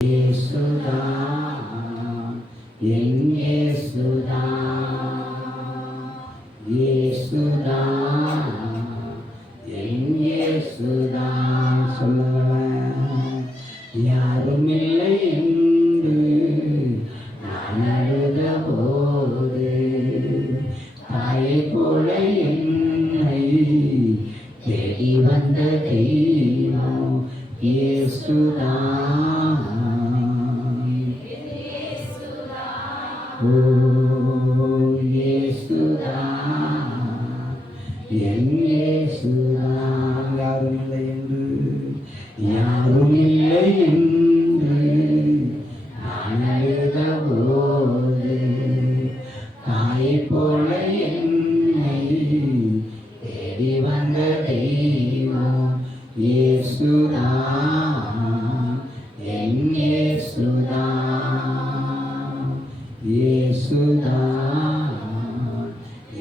இயேசுதா என் இயேசுதா இயேசுதா என் இயேசுதா சொல்லுங்களேன். யாரும் இல்லை என்று நான் அழுத போது தாயை போல என்னை தேடி வந்த தெய்வம் இயேசுதா. ஓ இயேசுதா என் இயேசுதா. யாரும் இல்லை என்று யாரும் இல்லை என்று நான் அழுத போது தாயை போல என்னை தேடி வந்த தெய்வம் இயேசுதா என் இயேசுதா இயேசுதா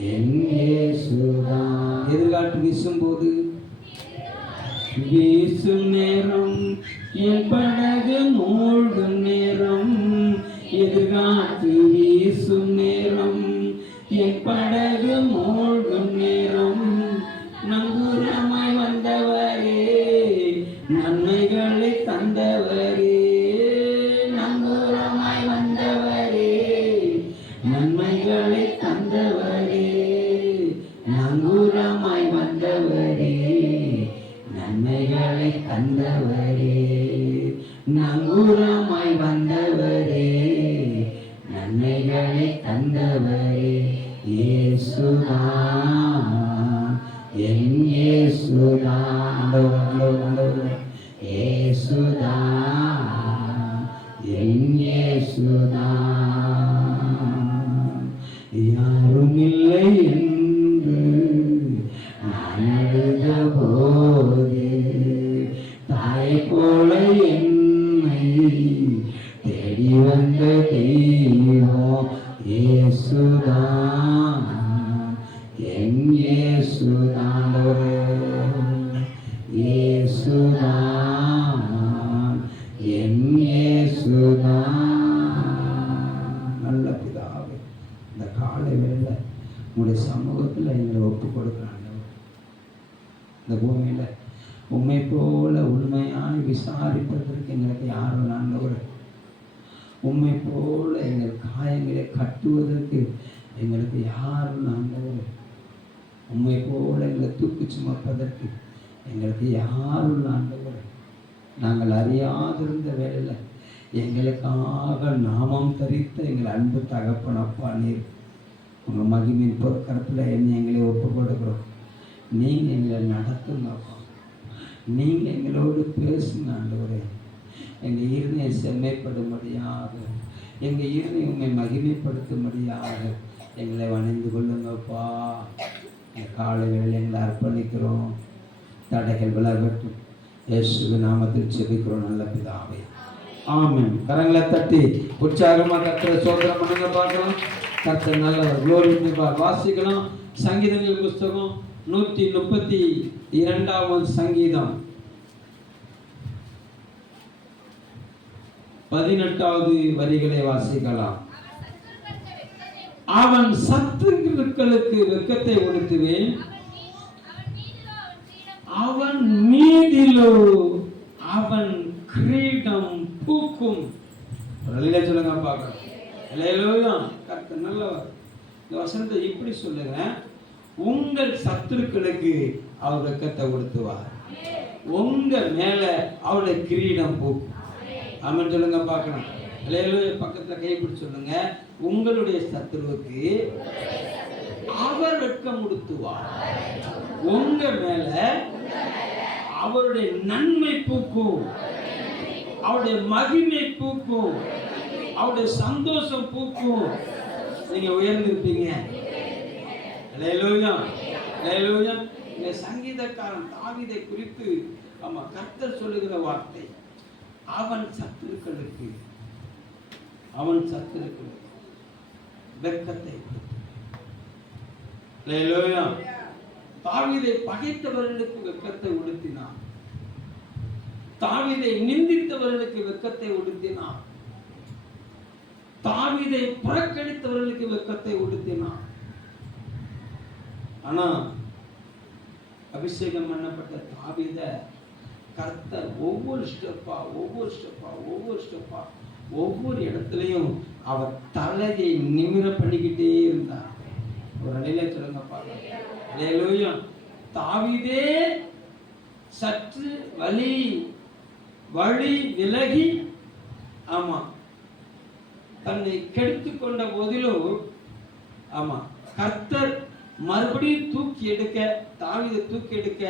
என் இயேசுதா. எதிர்காட்டு வீசும்போது வீசும் நேரம் என் படகு மூழ்கும் நேரம். எதிர்காட்டு வீசும் நேரம் என் படகு மூழ்கும் நேரம். நங்கூரமாய் வந்தவரே நன்மைகளை தந்தவரே. நங்கூரமாய் வந்தவரே நன்மைகளை தந்தவரே. நங்கூரமாய் வந்தவரே நன்மைகளை தந்தவரே. நங்கூரமாய் வந்தவரே நன்மைகளை தந்தவரே. இயேசுதா என் இயேசுதா. இயேசுதா என் இயேசுதா. யாரும் இல்லை என்று நான் அழுத போது தாயை போல என்னை தேடி வந்த தெய்வம் இயேசுதா என் இயேசுதா. இயேசுதா என் இயேசுதா. நல்ல பிதாவே, இந்த காலை வேளை உங்களுடைய சமூகத்தில் எங்களை ஒப்பு கொடுக்குறாங்க. இந்த பூமியில் உண்மை போல உண்மையாய் விசாரிப்பதற்கு எங்களுக்கு யாரும் ஆண்டவர். உண்மை போல எங்கள் காயங்களை கட்டுவதற்கு எங்களுக்கு யாரும் ஆண்டவர். உண்மை போல எங்களை தூக்கி சுமப்பதற்கு எங்களுக்கு யாரும் ஆண்டவர். நாங்கள் அறியாதிருந்த வேளையில் எங்களுக்காக நாமம் தரித்த எங்கள் அன்பு தகப்பனப்பா நீர். உங்கள் மகிமையின் பொற்கரத்தில் என்னை எங்களை ஒப்பு கொடுக்குறோம். நீங்கள் எங்களை நடத்துங்கப்பா. நீங்கள் எங்களோடு பேசுங்க ஆண்டவரே. எங்கள் இருதயை செம்மைப்படும்படியாக, எங்கள் இருதயை உண்மை மகிமைப்படுத்தும்படியாக எங்களை வணைந்து கொள்ளுங்கப்பா. காலை வேளை எங்களை அர்ப்பணிக்கிறோம். தடைகள் விலகட்டும். இயேசுவின் நாமத்தில் செபிக்கிறோம் நல்ல பிதாவே, ஆமென். கரங்களை தட்டி உற்சாகமாக கர்த்தரை சோதனம் பண்ணுங்க பார்க்கலாம். கர்த்தர் நல்லவர். குளோரி வாசிக்கலாம். சங்கீதங்கள் புஸ்தகம் 132 சங்கீதம் 18வது வரிகளை வாசிக்கலாம். அவன் சத்துருக்களுக்கு வெட்கத்தை உடுத்துவேன், அவன் மீதிலோ அவன் கிரீடம் பூக்கும். சொல்லுங்க பார்க்கலாம். கர்த்தர் நல்லவர். இந்த வசனத்தை இப்படி சொல்லுங்க. உங்கள் சத்துருக்களுக்கு அவர் வெட்கத்தை உடுத்துவார், உங்க மேல அவருடைய கிரீடம் பூக்கும். ஆமென் சொல்லுங்க பார்க்கலாம். பக்கத்துல கைப்பிடி சொல்லுங்க. உங்களுடைய சத்துருவுக்கு அவர் வெட்கம் உடுத்துவார், உங்க மேல அவருடைய நன்மை பூக்கும், அவருடைய மகிமை பூக்கும், அவருடைய சந்தோஷம் பூக்கும். நீங்க உயர்ந்திருப்பீங்க. சங்கீதக்காரன் தாவீதை குறித்து கர்த்தர் சொல்லுகிற வார்த்தை, அவன் சத்துருக்களுக்கு வெட்கத்தை. தாவீதை பகைத்தவர்களுக்கு வெட்கத்தை உடுத்தினான். தாவீதை நிந்தித்தவர்களுக்கு வெட்கத்தை உடுத்தினார். தாவீதை புறக்கணித்தவர்களுக்கு வெட்கத்தை உடுத்தினார். ஆனா அபிஷேகம் பண்ணப்பட்ட தாவீதை கர்த்தர் ஒவ்வொரு ஸ்டெப்பா ஒவ்வொரு இடத்துலையும் அவர் தலையை நிமிர பண்ணிக்கிட்டே இருந்தார். ஒரு அலையில சொல்லுங்க பாருங்க. தாவீதே சற்று வழி விலகி தன்னை கெடுத்து கொண்ட போதிலும் கர்த்தர் மறுபடியும் தாவீதை தூக்கி எடுக்க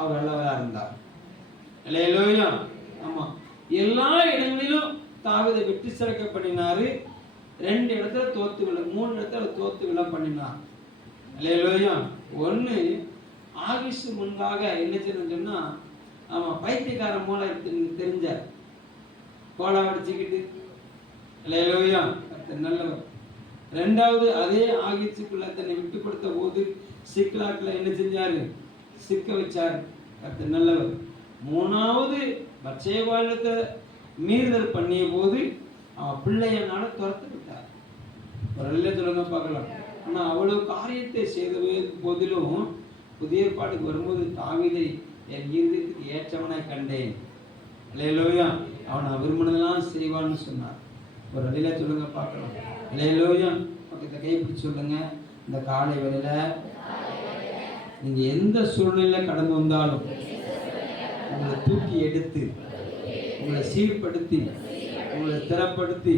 அவர் நல்லவரா இருந்தார். எல்லா இடங்களிலும் தாவீதை வெற்றி சிறக்க பண்ணினாரு. 2 இடத்துல தோத்து விழ, 3 இடத்துல தோத்து விழ பண்ணினார். ஒண்ணு ஆகிசு முன்பாக என்ன செய்யணும்னு சொன்னா பைத்தியக்கார மூளை தெரிஞ்சார். கோலா அடிச்சுக்கிட்டு நல்லவர். 2வது அதே ஆகிசுக்குள்ள தன்னை விட்டு கொடுத்த போது சிக்லாக்ல என்ன செஞ்சாரு? சிக்க வச்சாரு. நல்லவர். 3வது பச்சைவாழத்தை மீறுதல் பண்ணிய போது அவன் பிள்ளையனால துரத்து விட்டார். ஒரு நல்ல சொல்லுங்க பார்க்கலாம். ஆனா அவ்வளவு காரியத்தை செய்த போதிலும் புதிய ஏற்பாட்டுக்கு வரும்போது தாவீதை என் இருதயத்துக்கு ஏற்றவனாய் கண்டேன். அல்லேலூயா. அவன் விரும்பினதெல்லாம் செய்வான்னு சொன்னார். ஒரு அலையில சொல்லுங்க பார்க்கலாம். அல்லேலூயா. பக்கத்தை கைப்பிடிச்சு சொல்லுங்க. இந்த காலை வேளையில நீங்க எந்த சூழ்நிலையில கடந்து வந்தாலும் உங்களை தூக்கி எடுத்து, உங்களை சீர்படுத்தி, உங்களை திறப்படுத்தி,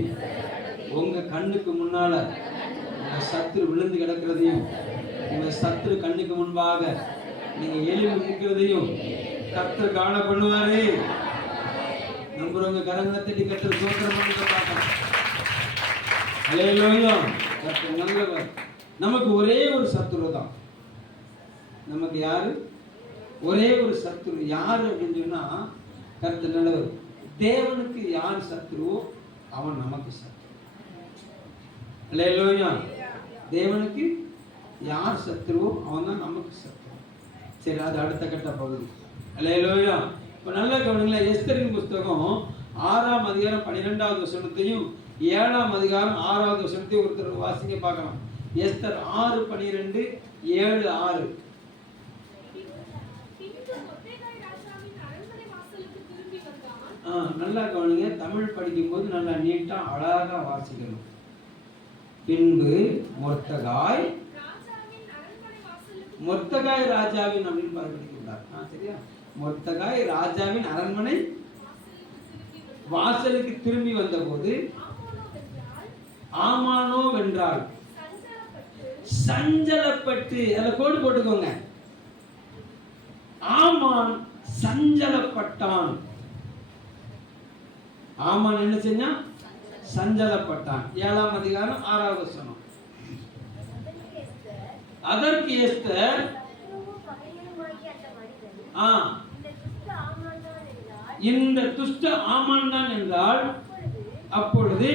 உங்க கண்ணுக்கு முன்னால உங்க சத்துரு விழுந்து கிடக்கிறதையும், உங்க சத்துரு கண்ணுக்கு முன்பாக நீங்க எழுப்பி நிற்கிறதையும் கர்த்தர் காண பண்ணுவாரு. நம்புறவங்க கரங்களை தட்டி கர்த்தர் சோத்திரம் பண்ணுங்க பார்க்கலாம். அல்லேலூயா. கர்த்தர் நல்லவர். நமக்கு ஒரே ஒரு சத்துரு தான். நமக்கு யாரு? ஒரே ஒரு சத்துரு. யாரு அப்படின்னு சொன்னா கர்த்தர் நல்லவர். தேவனுக்கு யார் சத்துருவோ அவன் நமக்கு சத்துரு. அல்லேலூயா. தேவனுக்கு யார் சத்துருவோ அவன் தான் நமக்கு சத்துரு. சரி, அது அடுத்த கட்ட பகுதி. அல்லேலூயா. இப்போ நல்ல கவனிங்களா. எஸ்தரின் புஸ்தகம் 6ஆம் அதிகாரம் 12வது வசனத்தையும் 7ஆம் அதிகாரம் 6வது வசனத்தையும் ஒருத்தர் வாசிக்க பார்க்கலாம். எஸ்தர் 6:12, 7:6. நல்லா கவனிங்க. தமிழ் படிக்கும்போது நல்லா நீட்டா அழகா வாசிக்கணும். பின்பு மொர்தெகாய் ராஜாவின் அப்படின்னு படிக்கிறார். சரியா? மொர்தெகாய் ராஜாவின் அரண்மனை வாசலுக்கு திரும்பி வந்த போது ஆமானோ வென்றால் சஞ்சலப்பட்டு, அதை கோடு போட்டுக்கோங்க. ஆமான் சஞ்சலப்பட்டான். ஆமான் என்ன செஞ்சான்? சஞ்சலப்பட்டான். 7ஆம் அதிகாரம் 6வது வசனம். அதற்கு எஸ்தர் இந்த துஷ்ட ஆமான் தான் என்றால் அப்பொழுது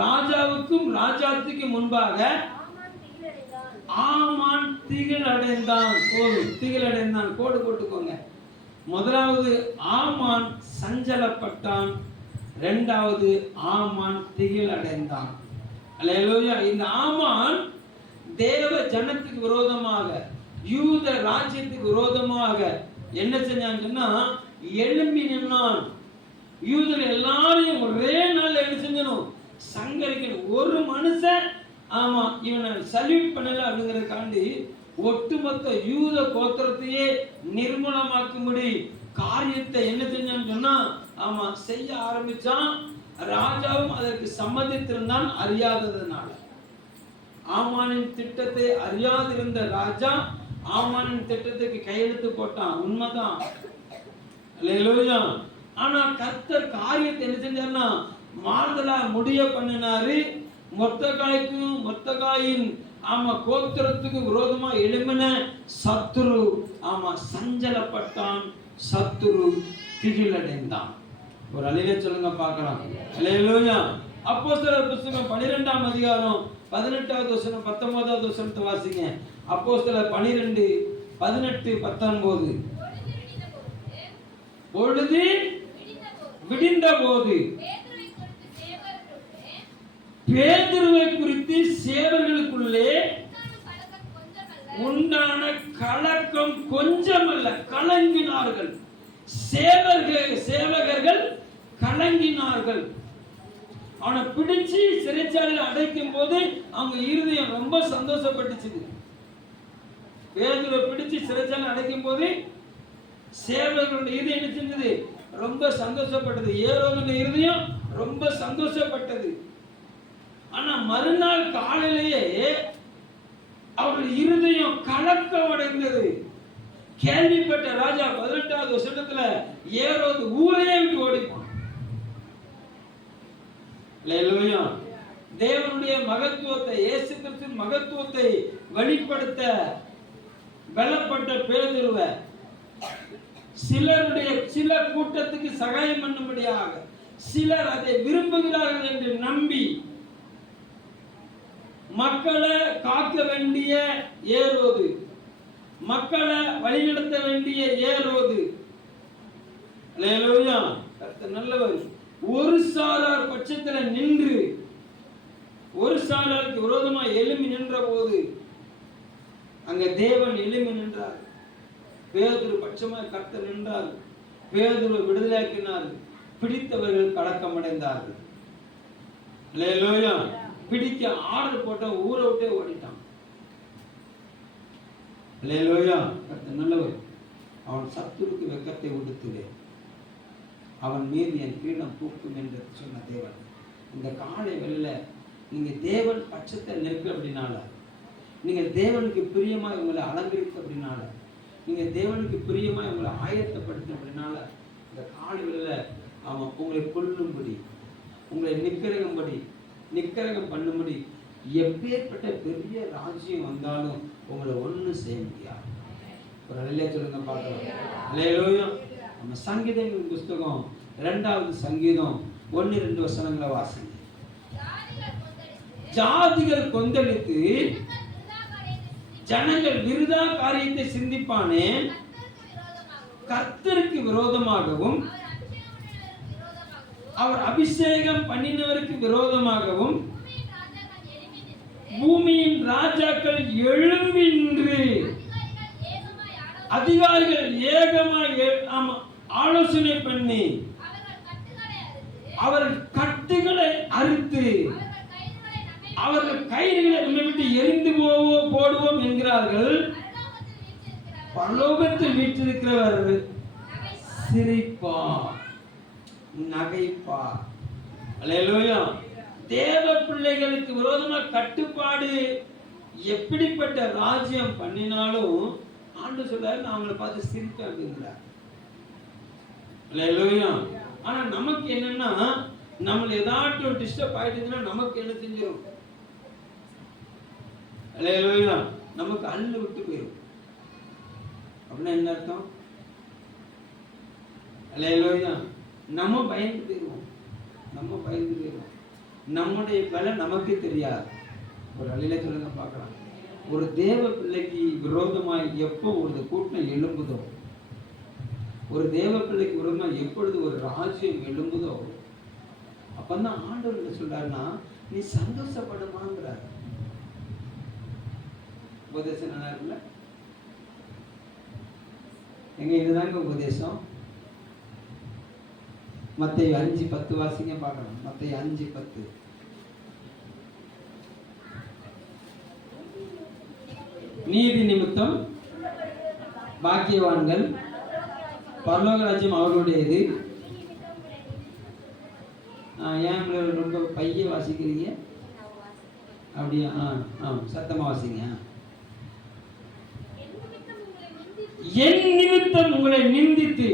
ராஜாவுக்கும் ராஜாத்திக்கு முன்பாக ஆமான் திகிலடைந்தான். திகிலடைந்தான். கோடு போட்டுக்கோங்க. முதலாவது ஆமான் சஞ்சலப்பட்டான், 2வது ஆமான் திகிலடைந்தான். அல்லேலூயா. இந்த ஆமான் தேவ ஜனத்துக்கு விரோதமாக, யூத ராஜ்யத்துக்கு விரோதமாக என்ன செஞ்சான்னு சொன்னா எழும்பி நின்னான். யூதர் எல்லாரையும் ஒரே நாள் என்ன செஞ்சணும்? சங்கரிக்கணும். ஒரு மனுஷன் இவனை சல்யூட் பண்ணல அப்படிங்கறதுக்காண்டி ஒட்டுமொத்த யூத கோத்திரத்தையே நிர்மூலமாக்கும்படி காரியத்தை என்ன செஞ்சான்னு சொன்னா செய்ய ஆரம்பிச்சான். ராஜாவும் அதற்கு சம்மதித்திருந்தான், அறியாததுனால. ஆமானின் திட்டத்தை அறியாதிருந்த ராஜா ஆமானின் திட்டத்துக்கு கையெழுத்து போட்டான். உண்மைதான். அல்லேலூயா. ஆனா கர்த்தர் காரியத்தை என்ன செஞ்சார்னா மாறுதலா முடிய பண்ணினாரு. மொர்தெகாயின் கோத்திரத்துக்கு விரோதமா எழும்பின சத்துரு சஞ்சலப்பட்டான், சத்துரு திகிலடைந்தான். ஒரு அலையில சொல்லுங்க பார்க்கலாம். அல்லேலூயா. அப்போஸ்தலர் புத்தகம் 12ஆம் அதிகாரம் 18வது வசனம் 19வது வசனத்தை வாசிங்க. அப்போஸ்தலர் 12:18-19. பொழுது விடிந்த போது பேதுருவை குறித்து சேவர்களுக்குள்ளே உண்டான கலக்கம் கொஞ்சமல்ல, கலங்கினார்கள். சேவகர்கள் கலங்கினார்கள். அவனை பிடிச்சு சிறைச்சாலையில் அடைக்கும் போது அவங்க இருதயம் ரொம்ப சந்தோஷப்பட்டுச்சு. பேதுருவை பிடிச்சு சிறைச்சாலையில் அடைக்கும் போது சேவர்களுடைய இருதயம் என்ன செஞ்சது? ரொம்ப சந்தோஷப்பட்டது. ஏரோதுடைய இருதயம் ரொம்ப சந்தோஷப்பட்டது. ஆனா மறுநாள் காலையிலேயே அவருடைய இருதயம் கலக்கம் அடைந்தது. கேள்விப்பட்ட ராஜா 18வது வருஷத்துல ஏரோது ஊரையே விட்டு ஓடிப்பான். அல்லேலூயா. தேவனுடைய மகத்துவத்தை, இயேசு கிறிஸ்துவின் மகத்துவத்தை வெளிப்படுத்த பலப்பட்ட பேதுருவை சில கூட்டத்துக்கு சகாயம் பண்ணும்படியாக சிலர் அதை விரும்புகிறார்கள் என்று நம்பி மக்களை காக்க வேண்டிய ஏரோது, மக்களை வழிநடத்த வேண்டிய ஏரோது, அல்லேலூயா, கர்த்தர் நல்லவர், ஒரு சாரார் பட்சத்தில் நின்று ஒரு சாராருக்கு விரோதமாக எழும்பி நின்ற போது அங்க தேவன் எழும்பி நின்றார். பேதுரு பட்சமாய் கர்த்தர் நின்றார். பேதுருவை விடுதலையாக்கினார். பிடித்தவர்கள் கலக்கம் அடைந்தார்கள். அல்லேலூயா. பிடிக்க ஆர்டர் போட்ட ஊரை விட்டே ஓடிட்டான். அல்லேலூயா. கர்த்தர் நல்லவர். அவன் சத்துருக்கு வெட்கத்தை உடுத்துவேன், அவன் மீது என் கிரீடம் பூக்கும் என்று சொன்ன தேவன். இந்த காலை வேளையில நீங்க தேவன் பட்சத்தை நிற்க அப்படின்னால, நீங்க தேவனுக்கு பிரியமாய் உங்களை அலங்கரிக்க அப்படின்னால, நீங்க தேவனுக்கு பிரியமாய் உங்களை ஆயத்தப்படுத்த அப்படின்னால, இந்த காலை வேளையில அவன் உங்களை கொல்லும்படி, உங்களை நிக்கரகம் பண்ணும்படி எப்பேற்பட்ட பெரிய ராஜ்யம் வந்தாலும் உங்களை ஒன்றும் செய்ய முடியாது. ஒரு அல்லேலூயா சொல்லுங்க பார்க்கலாம். அல்லேலூயா. நம்ம சங்கீதங்களின் புஸ்தகம் 2வது சங்கீதம் 1-2 வசனங்களை வாசிங்க. ஜாதிகள் கொந்தளித்து ஜனங்கள் விருதா காரியத்தை சிந்திப்பானே, கர்த்தருக்கு விரோதமாகவும் அவர் அபிஷேகம் பண்ணினவருக்கு விரோதமாகவும் பூமியின் ராஜாக்கள் எழும்பி நின்று அதிகாரிகள் ஏகமாக ஆலோசனை பண்ணி அவர்கள் கட்டுகளை அறுத்து அவர்கள் கயிறுகளை நம்மை விட்டு எரிந்து போடுவோம் என்கிறார்கள். பரலோகத்தில் வீற்றிருக்கிறவர் சிரிப்பார், நகைப்பார். அல்லேலூயா. தேவ பிள்ளைகளுக்கு விரோதமாக கட்டுப்பாடு எப்படிப்பட்ட ராஜ்யம் பண்ணினாலும் ஆண்டவர் சொல்றாரு, நான் அவங்களை பார்த்து சிரிப்பேன் அப்படிங்கிறார். அல்லேலூயா. ஆனா நமக்கு என்னன்னா, நம்மள ஏதாட்டும் டிஸ்டர்ப் ஆயிட்டுதுன்னா நமக்கு என்ன செஞ்சிடும்? அல்லேலூயா. நமக்கு அள்ளு விட்டு போயிடும். அப்படின்னா என்ன அர்த்தம்? அல்லேலூயா. நம்ம பயந்து போயிடுவோம். நம்முடைய பலன் நமக்கு தெரியாது. ஒரு அள்ளில சொல்லுங்க பார்க்கலாம். ஒரு தேவ பிள்ளைக்கு விரோதமாய் எப்போ ஒரு கூட்டம் எழும்புதோ, ஒரு தேவ பிள்ளைக்கு விரோதமாக எப்பொழுது ஒரு ராஜ்யம் எழும்புதோ, அப்பதான் ஆண்டவர் என்ன சொல்றாருன்னா, நீ சந்தோஷப்படுமாங்கிறார். உபதேசம் நல்லா இருக்குல்ல? எங்க இதுதாங்க உபதேசம். மத்தேயு 5:10 வாசிங்க பார்க்கலாம். மத்தேயு 5:10. நீதி நிமித்தம் பாக்கியவான்கள், பரலோக ராஜ்யம் அவர்களுடையது. ஏன் ரொம்ப பைய வாசிக்கிறீங்க? அப்படியா? சத்தமா வாசிங்க. என் நிமித்தம் உங்களை நிந்தித்து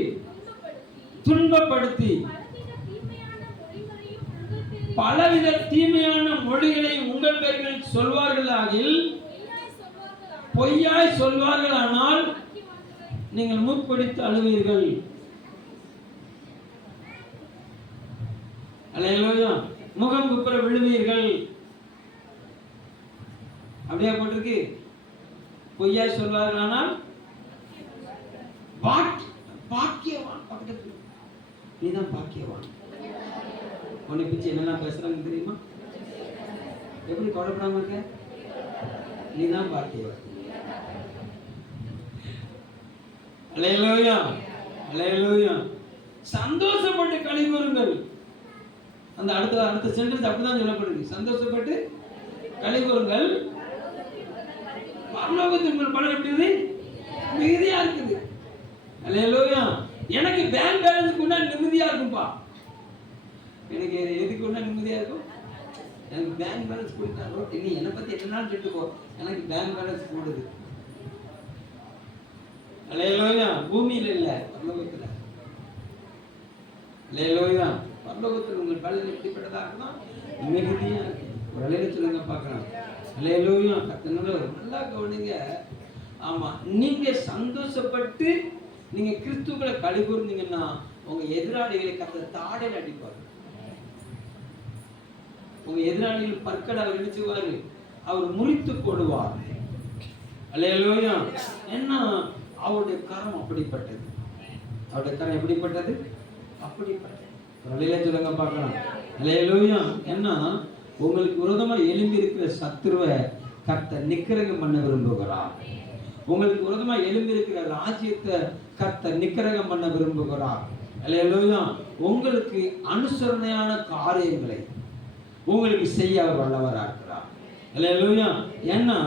துன்பப்படுத்தி பலவித தீமையான மொழிகளை உங்கள் பேரில் சொல்வார்களாகில், பொய்யாய் சொல்வார்களானால் நீங்கள் மூக்கொடித்து அழுவீர்கள். அல்லேலூயா. முகம் குப்புற விழுவீர்கள். அப்படியே போட்டிருக்கு. பொய்யாய் சொல்வார்களானால் பாக்கியவான் பக்கத்துக்கு நீ தான் பாக்கியவான். உன்னை பிச்சு என்னெல்லாம் பேசுறாங்க தெரியுமா? எப்படி கவலைப்படாம இருக்க? நீ தான் பாக்கியவான். அல்லேலூயா, அல்லேலூயா. சந்தோஷப்பட்டு களி கூறுங்கள். அந்த அடுத்த சென்டென்ஸ் அப்படிதான் சொல்லப்படுது. சந்தோஷப்பட்டு களி கூறுங்கள், பரலோகத்தில் உங்கள் பலன் எப்படி மிகுதியா இருக்குது. அல்லேலூயா. எனக்கு பேங்க் பேலன்ஸ் கொண்டா நிம்மதியா இருக்கும்பா. எனக்கு எதுக்கு கொண்டா நிம்மதியா இருக்கும்? எனக்கு பேங்க் பேலன்ஸ் கொடுத்தா நீ என்னை பத்தி என்னன்னு சொல்லிட்டு போ, எனக்கு பேங்க் பேலன்ஸ் கூடுது. அல்லேலூயா. பூமியில இல்ல, பரலோகத்துல. அல்லேலூயா. பரலோகத்தில் உங்கள் பலன் எப்படிப்பட்டதா இருக்குன்னா மிகுதியா இருக்கு. ஒரு அலையில சொல்லுங்க பார்க்கலாம். அல்லேலூயா. கர்த்தனோட நல்லா கவனிங்க. ஆமா, நீங்க சந்தோஷப்பட்டு நீங்க கிறிஸ்துவுக்குள்ள களி கூர்ந்தீங்கன்னா உங்க எதிராளிகளை கர்த்தர் தாடையில் அடிப்பார். உங்க எதிராளிகள் பற்களை அவர் இடிச்சுவாரு, அவர் முறித்து போடுவார். அல்லேலூயா. என்ன அவருடைய கரம் அப்படிப்பட்டது. அவருடைய கரம் எப்படிப்பட்டது? அப்படிப்பட்டது. அலையில சொல்லுங்க பார்க்கலாம். அல்லேலூயா. என்ன உங்களுக்கு விரோதமா எழும்பி இருக்கிற சத்துருவை கர்த்தர் நிக்கிரகம் பண்ண விரும்புகிறார். உங்களுக்கு விரோதமா எழும்பி இருக்கிற ராஜ்யத்தை கர்த்தர் நிக்கிரகம் பண்ண விரும்புகிறார். அல்லேலூயா. உங்களுக்கு அனுசரணையான காரியங்களை உங்களுக்கு செய்ய அவர் வல்லவராக இருக்கிறார். அல்லேலூயா. ஏன்னா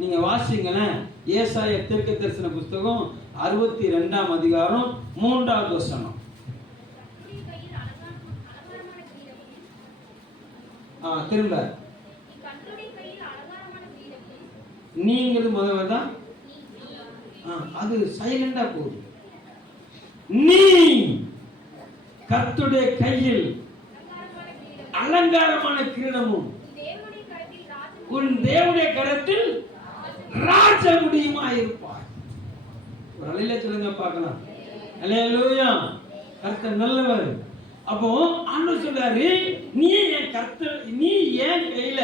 நீங்க வாசிங்களேன், ஏசாயா தீர்க்கதரிசன புஸ்தகம் 62ஆம் அதிகாரம் 3வது வசனம். திரும்ப நீங்கிறது முதல்ல தான் அது சைலண்டா போகுது. நீ கர்த்தருடைய கையில் அலங்காரமான கிரீடமும் உன் தேவனுடைய கரத்தில் ராஜ முடியுமா இருப்பாய். ஒரு அலையில சொல்லுங்க பார்க்கலாம். அல்லேலூயா. கர்த்தர் நல்லவர். அப்போ ஆண்டவர் சொல்றாரு, நீ என் கர்த்தர், நீ என் கையில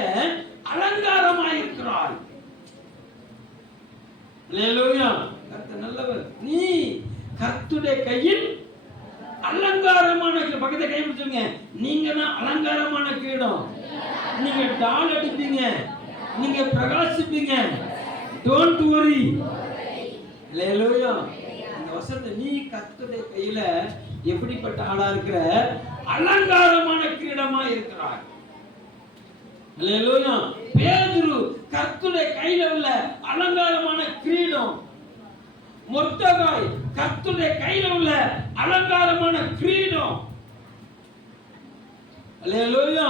அலங்காரமா இருக்கிறாய். அல்லேலூயா. கர்த்தர் நல்லவர். நீ கர்த்தருடைய கையில் அலங்காரமான, பக்கத்தை கை பிடிச்சுங்க, நீங்க தான் அலங்காரமான கிரீடம். நீங்க டால் அடிப்பீங்க, நீங்க பிரகாசிப்பீங்க. Don't worry. அல்லேலூயா. இந்த வசனத்தை நீ கர்த்தருடைய கையில எப்படிப்பட்ட ஆளா இருக்கிற? அலங்காரமான கிரீடமா இருக்கிறார். அல்லேலூயா. பேதுரு கர்த்தருடைய கையில உள்ள அலங்காரமான கிரீடம். மொர்தெகாய் கர்த்தருடைய கையில உள்ள அலங்காரமான கிரீடம். அல்லேலூயா.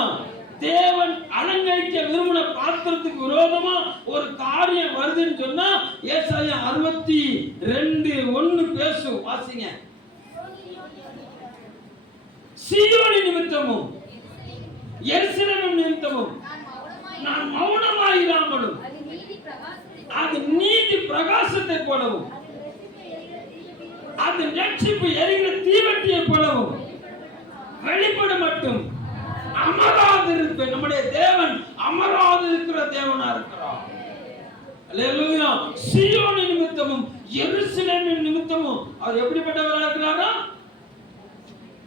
தேவன் அலங்கரிக்க விரும்பின பாத்திரத்துக்கு விரோதமா ஒரு காரியம் வருதுன்னு சொன்னா ஏசாயா 62:1 பேசும். வாசிங்க. சீயோனி நிமித்தமும் எருசலேமின் நிமித்தமும் நான் மௌனமாயிராமலும் அது நீதி பிரகாசத்தை போலவும் அது ரட்சிப்பு எரிகிற தீவட்டியை போலவும் வெளிப்பட மட்டும் அமராது இருப்பேன். நம்முடைய தேவன் அமராது இருக்கிற தேவனா இருக்கிறார். அல்லேலூயா. சீயோனி நிமித்தமும் எருசலேமின் நிமித்தமும் அவர் எப்படிப்பட்டவரா இருக்கிறாரா?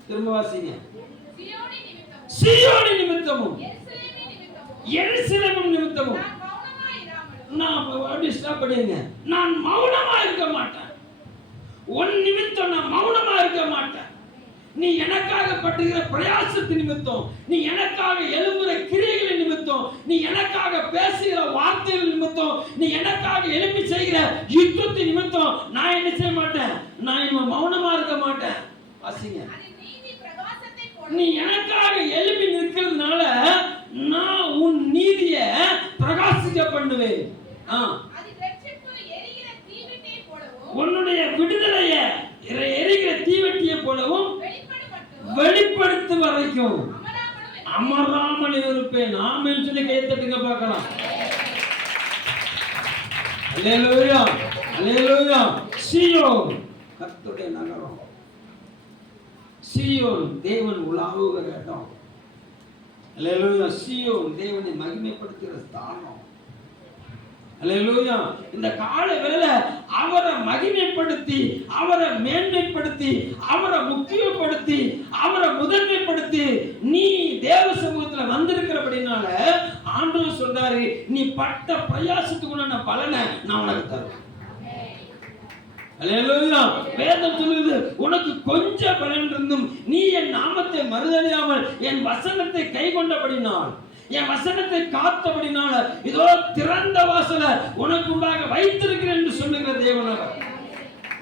திரும்ப வாசிங்க. சீயோனி நிமித்தமும் எருசலேமின் நிமித்தமும் நான் அப்படி ஸ்டாப் பண்ணுங்க. நான் மௌனமா இருக்க மாட்டேன். உன் நிமித்தம் நான் மௌனமா இருக்க மாட்டேன். நீ எனக்காக பட்டுகிற பிரயாசத்து நிமித்தம், நீ எனக்காக எழும்புற கிரியைகள் நிமித்தம், நீ எனக்காக பேசுகிற வார்த்தைகள் நிமித்தம், நீ எனக்காக எழுப்பி செய்கிற யுத்தத்தின் நிமித்தம் நான் என்ன செய்ய மாட்டேன்? நான் மௌனமா இருக்க மாட்டேன். வாசிங்க. நீ எனக்காக எழுப்பி நிற்கிறதுனால நான் உன் நீதியை பிரகாசிக்க பண்ணுவேன். உன்னுடைய விடுதலைய எரிகிற தீவட்டியை போலவும் வெளிப்படுத்தும் வரைக்கும் அமராமல் இருப்பேன். ஆமென் சொல்லி கையை தட்டுங்க பார்க்கலாம். அல்லேலூயா. அல்லேலூயா. சீயோன் கர்த்தருடைய நகரம். சீயோன் தேவன் உலாவுகிற இடம். அல்லேலூயா. சீயோன் தேவனை மகிமைப்படுத்துகிற ஸ்தானம். அல்லேலூயா. இந்த கால வேளையில அவரை மகிமைப்படுத்தி, அவரை மேன்மைப்படுத்தி, அவரை முக்கியப்படுத்தி, அவரை முதன்மைப்படுத்தி நீ தேவ சமூகத்துல வந்திருக்கிறபடினால ஆண்டவர் சொல்றாரு, நீ பட்ட பிரயாசத்துக்குள்ள பலனை நான் உனக்கு தருவேன். அல்லேலூயா. வேதம் சொல்லுது, உனக்கு கொஞ்சம் பலன் இருந்தும் நீ என் நாமத்தை மறுதலியாமல் என் வசனத்தை கைக்கொண்டபடினால், என் வசனத்தை காத்தபடினால இதோ திறந்த வாசலை உனக்கு உண்டாக வைத்திருக்கிறேன் என்று சொல்லுகிற தேவன் அவர்.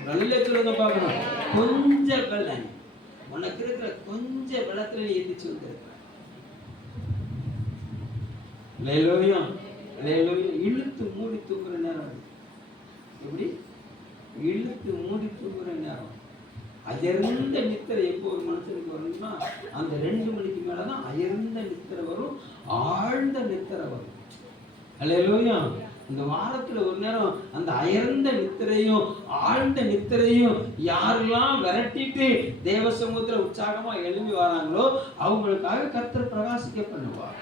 நல்ல சொல்லுங்க பார்க்கணும். கொஞ்ச பலன் உனக்கு இருக்கிற கொஞ்ச பலத்துல நீ எந்திரிச்சு வந்திருக்கிற. அல்லேலூயா. அல்லேலூயா. இழுத்து மூடி தூங்குற நேரம் எப்படி? இழுத்து மூடி தூங்குற நேரம். அயர்ந்த நித்திரை எப்போ ஒரு மனுஷனுக்கு வரும்னா அந்த 2 மணிக்கு மேலதான் அயர்ந்த நித்திரை வரும், ஆழ்ந்த நித்திரை வரும். அல்லேலூயா. இந்த வாரத்துல ஒரு நேரம் அந்த அயர்ந்த நித்திரையும் ஆழ்ந்த நித்திரையும் யாரெல்லாம் விரட்டிட்டு தேவ சமூகத்துல உற்சாகமா எழும்பி வராங்களோ அவங்களுக்காக கர்த்தர் பிரகாசிக்க பண்ணுவார்.